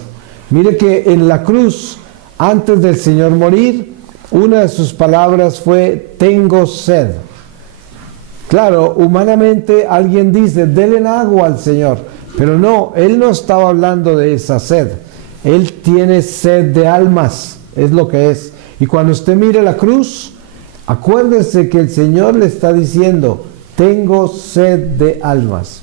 Mire que en la cruz, antes del Señor morir, una de sus palabras fue, tengo sed. Claro, humanamente alguien dice, denle agua al Señor. Pero no, Él no estaba hablando de esa sed. Él tiene sed de almas, es lo que es. Y cuando usted mire la cruz, acuérdese que el Señor le está diciendo, tengo sed de almas.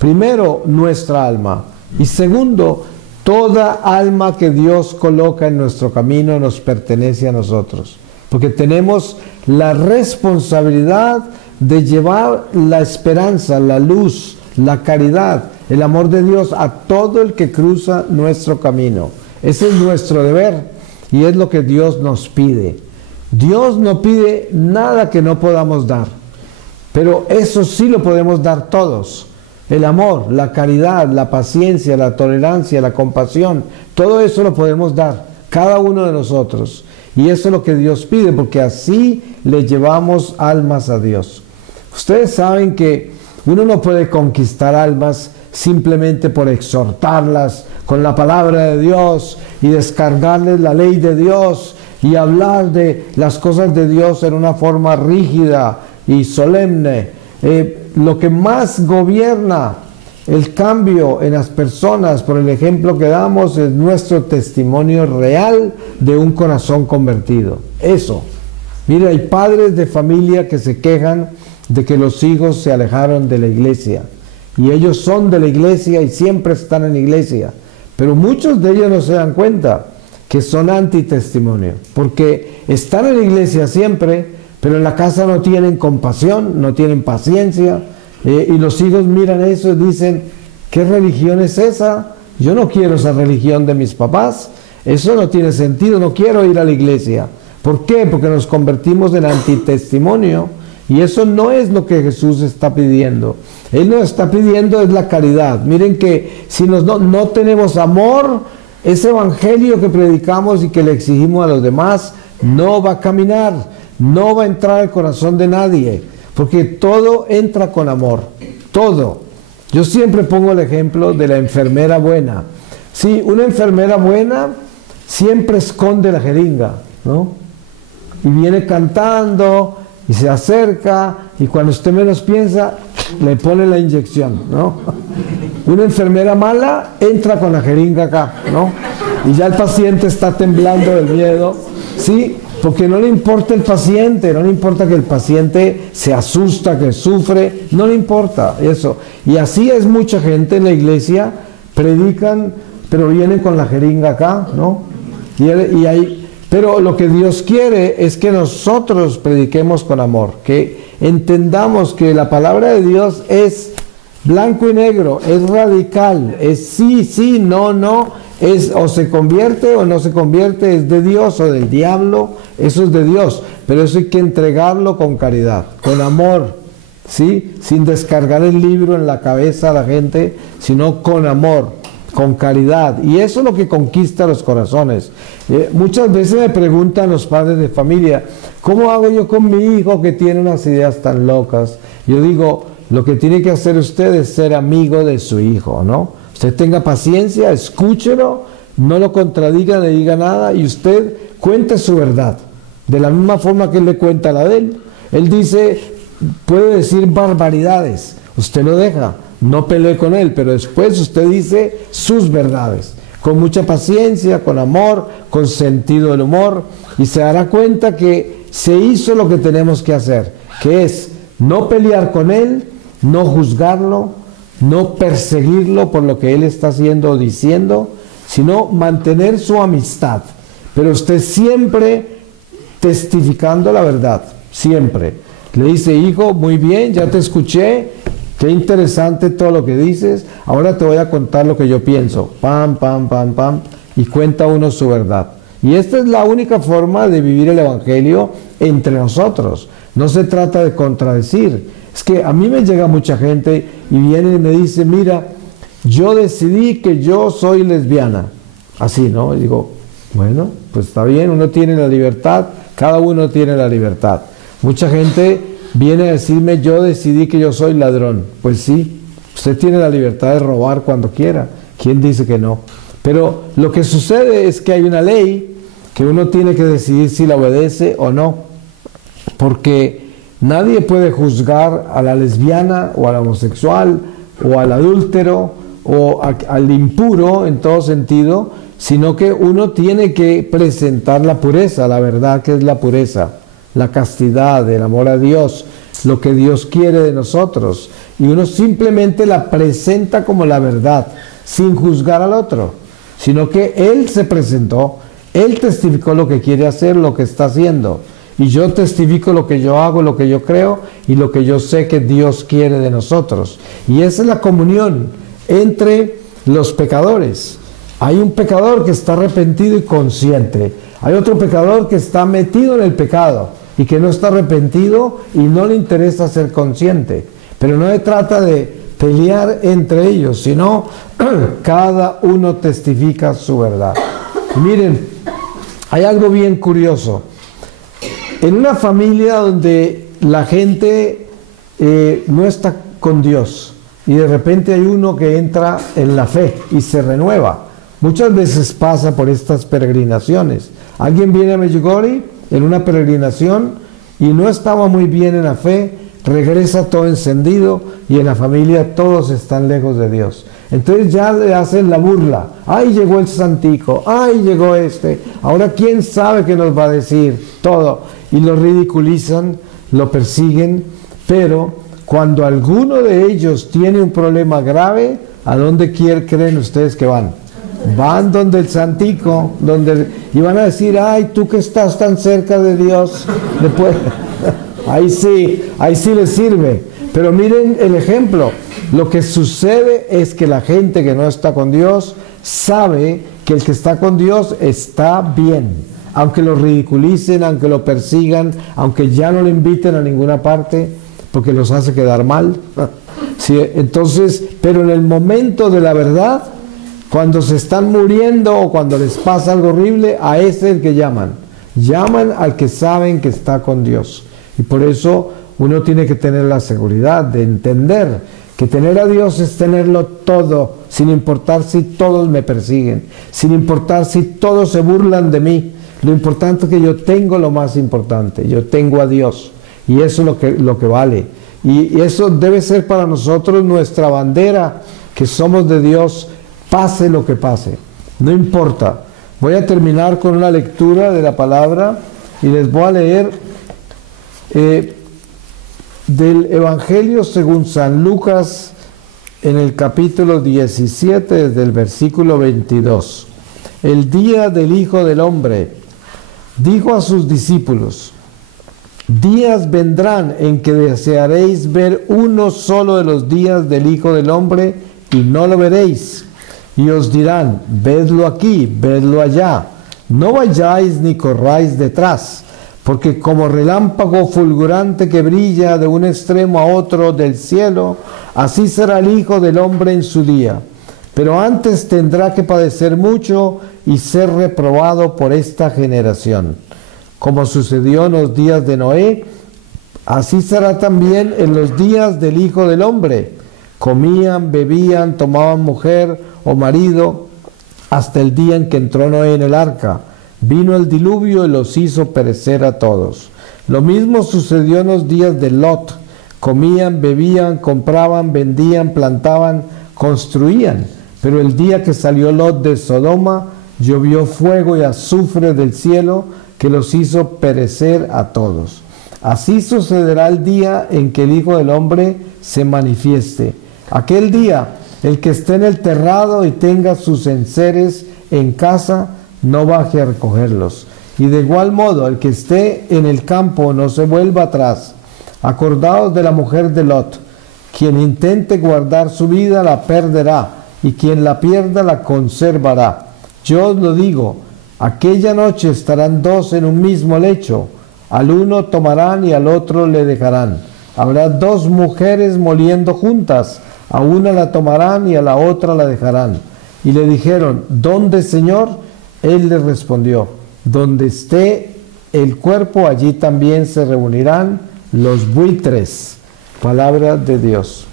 Primero, nuestra alma. Y segundo, toda alma que Dios coloca en nuestro camino nos pertenece a nosotros. Porque tenemos la responsabilidad de llevar la esperanza, la luz, la caridad, el amor de Dios a todo el que cruza nuestro camino. Ese es nuestro deber y es lo que Dios nos pide. Dios no pide nada que no podamos dar, pero eso sí lo podemos dar todos. El amor, la caridad, la paciencia, la tolerancia, la compasión, todo eso lo podemos dar, cada uno de nosotros. Y eso es lo que Dios pide, porque así le llevamos almas a Dios. Ustedes saben que uno no puede conquistar almas simplemente por exhortarlas con la palabra de Dios y descargarles la ley de Dios y hablar de las cosas de Dios en una forma rígida y solemne. Lo que más gobierna el cambio en las personas, por el ejemplo que damos, es nuestro testimonio real de un corazón convertido. Eso. Mire, hay padres de familia que se quejan de que los hijos se alejaron de la iglesia. Y ellos son de la iglesia y siempre están en la iglesia. Pero muchos de ellos no se dan cuenta que son antitestimonio. Porque están en la iglesia siempre, pero en la casa no tienen compasión, no tienen paciencia. Y los hijos miran eso y dicen, ¿qué religión es esa? Yo no quiero esa religión de mis papás. Eso no tiene sentido, no quiero ir a la iglesia. ¿Por qué? Porque nos convertimos en antitestimonio. Y eso no es lo que Jesús está pidiendo. Él nos está pidiendo es la caridad. Miren que si no tenemos amor, ese evangelio que predicamos y que le exigimos a los demás no va a caminar, no va a entrar al corazón de nadie, porque todo entra con amor, todo. Yo siempre pongo el ejemplo de la enfermera buena. Sí, una enfermera buena siempre esconde la jeringa, ¿no? Y viene cantando y se acerca y cuando usted menos piensa le pone la inyección, ¿no? Una enfermera mala entra con la jeringa acá, ¿no? Y ya el paciente está temblando del miedo, ¿sí? Porque no le importa el paciente, no le importa que el paciente se asusta, que sufre, no le importa eso. Y así es mucha gente en la iglesia, predican, pero vienen con la jeringa acá, ¿no? Pero lo que Dios quiere es que nosotros prediquemos con amor, que entendamos que la palabra de Dios es blanco y negro, es radical, es sí, sí, no, no, es o se convierte o no se convierte, es de Dios o del diablo, eso es de Dios, pero eso hay que entregarlo con caridad, con amor, ¿sí? Sin descargar el libro en la cabeza a la gente, sino con amor, con caridad, y eso es lo que conquista los corazones. Muchas veces me preguntan los padres de familia, ¿cómo hago yo con mi hijo que tiene unas ideas tan locas? Yo digo, lo que tiene que hacer usted es ser amigo de su hijo, ¿no? Usted tenga paciencia, escúchelo, no lo contradiga, no le diga nada, y usted cuente su verdad, de la misma forma que él le cuenta la de él. Él dice, puede decir barbaridades, usted lo deja, no pelee con él, pero después usted dice sus verdades, con mucha paciencia, con amor, con sentido del humor, y se dará cuenta que se hizo lo que tenemos que hacer, que es no pelear con él, no juzgarlo, no perseguirlo por lo que él está haciendo o diciendo, sino mantener su amistad, pero usted siempre testificando la verdad, siempre. Le dice, hijo, muy bien, ya te escuché, qué interesante todo lo que dices, ahora te voy a contar lo que yo pienso, pam, pam, pam, pam, y cuenta uno su verdad. Y esta es la única forma de vivir el Evangelio entre nosotros. No se trata de contradecir. Es que a mí me llega mucha gente y viene y me dice, mira, yo decidí que yo soy lesbiana. Así, ¿no? Y digo, bueno, pues está bien, uno tiene la libertad, cada uno tiene la libertad. Mucha gente viene a decirme, yo decidí que yo soy ladrón. Pues sí, usted tiene la libertad de robar cuando quiera. ¿Quién dice que no? Pero lo que sucede es que hay una ley que uno tiene que decidir si la obedece o no. Porque nadie puede juzgar a la lesbiana o al homosexual o al adúltero o al impuro en todo sentido, sino que uno tiene que presentar la pureza, la verdad que es la pureza, la castidad, el amor a Dios, lo que Dios quiere de nosotros. Y uno simplemente la presenta como la verdad, sin juzgar al otro, sino que Él se presentó, Él testificó lo que quiere hacer, lo que está haciendo. Y yo testifico lo que yo hago, lo que yo creo y lo que yo sé que Dios quiere de nosotros. Y esa es la comunión entre los pecadores. Hay un pecador que está arrepentido y consciente. Hay otro pecador que está metido en el pecado y que no está arrepentido y no le interesa ser consciente. Pero no se trata de pelear entre ellos, sino cada uno testifica su verdad. Y miren, hay algo bien curioso. En una familia donde la gente no está con Dios y de repente hay uno que entra en la fe y se renueva. Muchas veces pasa por estas peregrinaciones. Alguien viene a Medjugorje en una peregrinación y no estaba muy bien en la fe, regresa todo encendido y en la familia todos están lejos de Dios. Entonces ya le hacen la burla. ¡Ay, llegó el santico! ¡Ay, llegó este! Ahora quién sabe qué nos va a decir todo. Y lo ridiculizan, lo persiguen, pero cuando alguno de ellos tiene un problema grave, ¿a dónde creen ustedes que van? Van donde el santico, y van a decir, ay, tú que estás tan cerca de Dios, después, ahí sí les sirve. Pero miren el ejemplo, lo que sucede es que la gente que no está con Dios sabe que el que está con Dios está bien, aunque lo ridiculicen, aunque lo persigan, aunque ya no le inviten a ninguna parte, porque los hace quedar mal. Sí, entonces, pero en el momento de la verdad, cuando se están muriendo o cuando les pasa algo horrible, a ese es el que llaman. Llaman al que saben que está con Dios. Y por eso uno tiene que tener la seguridad de entender que tener a Dios es tenerlo todo, sin importar si todos me persiguen, sin importar si todos se burlan de mí. Lo importante es que yo tengo lo más importante, yo tengo a Dios. Y eso es lo que vale. Y eso debe ser para nosotros nuestra bandera, que somos de Dios, pase lo que pase, no importa. Voy a terminar con una lectura de la palabra y les voy a leer del Evangelio según San Lucas en el capítulo 17, desde el versículo 22. El día del Hijo del Hombre dijo a sus discípulos: días vendrán en que desearéis ver uno solo de los días del Hijo del Hombre y no lo veréis. Y os dirán, vedlo aquí, vedlo allá, no vayáis ni corráis detrás, porque como relámpago fulgurante que brilla de un extremo a otro del cielo, así será el Hijo del Hombre en su día. Pero antes tendrá que padecer mucho y ser reprobado por esta generación. Como sucedió en los días de Noé, así será también en los días del Hijo del Hombre. Comían, bebían, tomaban mujer o marido, hasta el día en que entró Noé en el arca. Vino el diluvio y los hizo perecer a todos. Lo mismo sucedió en los días de Lot. Comían, bebían, compraban, vendían, plantaban, construían. Pero el día que salió Lot de Sodoma, llovió fuego y azufre del cielo, que los hizo perecer a todos. Así sucederá el día en que el Hijo del Hombre se manifieste. Aquel día, el que esté en el terrado y tenga sus enseres en casa, no baje a recogerlos. Y de igual modo, el que esté en el campo no se vuelva atrás. Acordaos de la mujer de Lot. Quien intente guardar su vida la perderá, y quien la pierda la conservará. Yo os lo digo, Aquella noche estarán dos en un mismo lecho, al uno tomarán y al otro le dejarán. Habrá dos mujeres moliendo juntas, a una la tomarán y a la otra la dejarán. Y le dijeron, ¿dónde, Señor? Él les respondió, donde esté el cuerpo, allí también se reunirán los buitres. Palabra de Dios.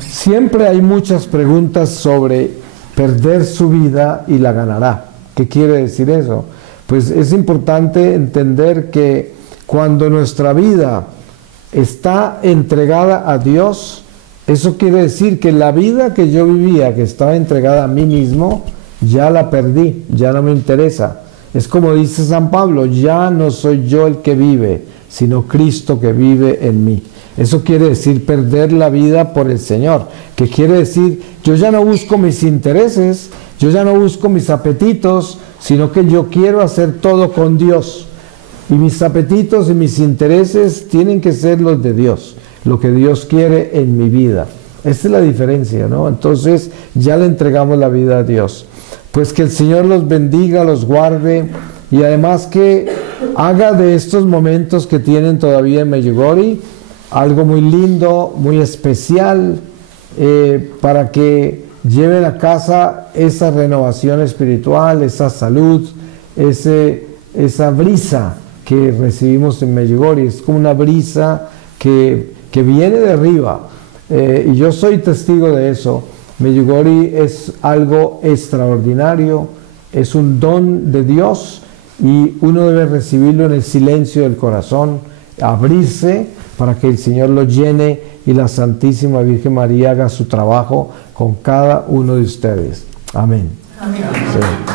Siempre hay muchas preguntas sobre perder su vida y la ganará. ¿Qué quiere decir eso? Pues es importante entender que cuando nuestra vida está entregada a Dios, eso quiere decir que la vida que yo vivía, que estaba entregada a mí mismo, ya la perdí, ya no me interesa. Es como dice San Pablo, ya no soy yo el que vive, sino Cristo que vive en mí. Eso quiere decir perder la vida por el Señor, que quiere decir, yo ya no busco mis intereses, yo ya no busco mis apetitos, sino que yo quiero hacer todo con Dios. Y mis apetitos y mis intereses tienen que ser los de Dios, lo que Dios quiere en mi vida. Esta es la diferencia, ¿no? Entonces ya le entregamos la vida a Dios. Pues que el Señor los bendiga, los guarde y además que haga de estos momentos que tienen todavía en Medjugorje algo muy lindo, muy especial, para que lleven a casa esa renovación espiritual, esa salud, esa brisa que recibimos en Medjugorje. Es como una brisa que viene de arriba, y yo soy testigo de eso. Medjugorje es algo extraordinario, es un don de Dios y uno debe recibirlo en el silencio del corazón, abrirse para que el Señor lo llene y la Santísima Virgen María haga su trabajo con cada uno de ustedes. Amén. Amén. Sí.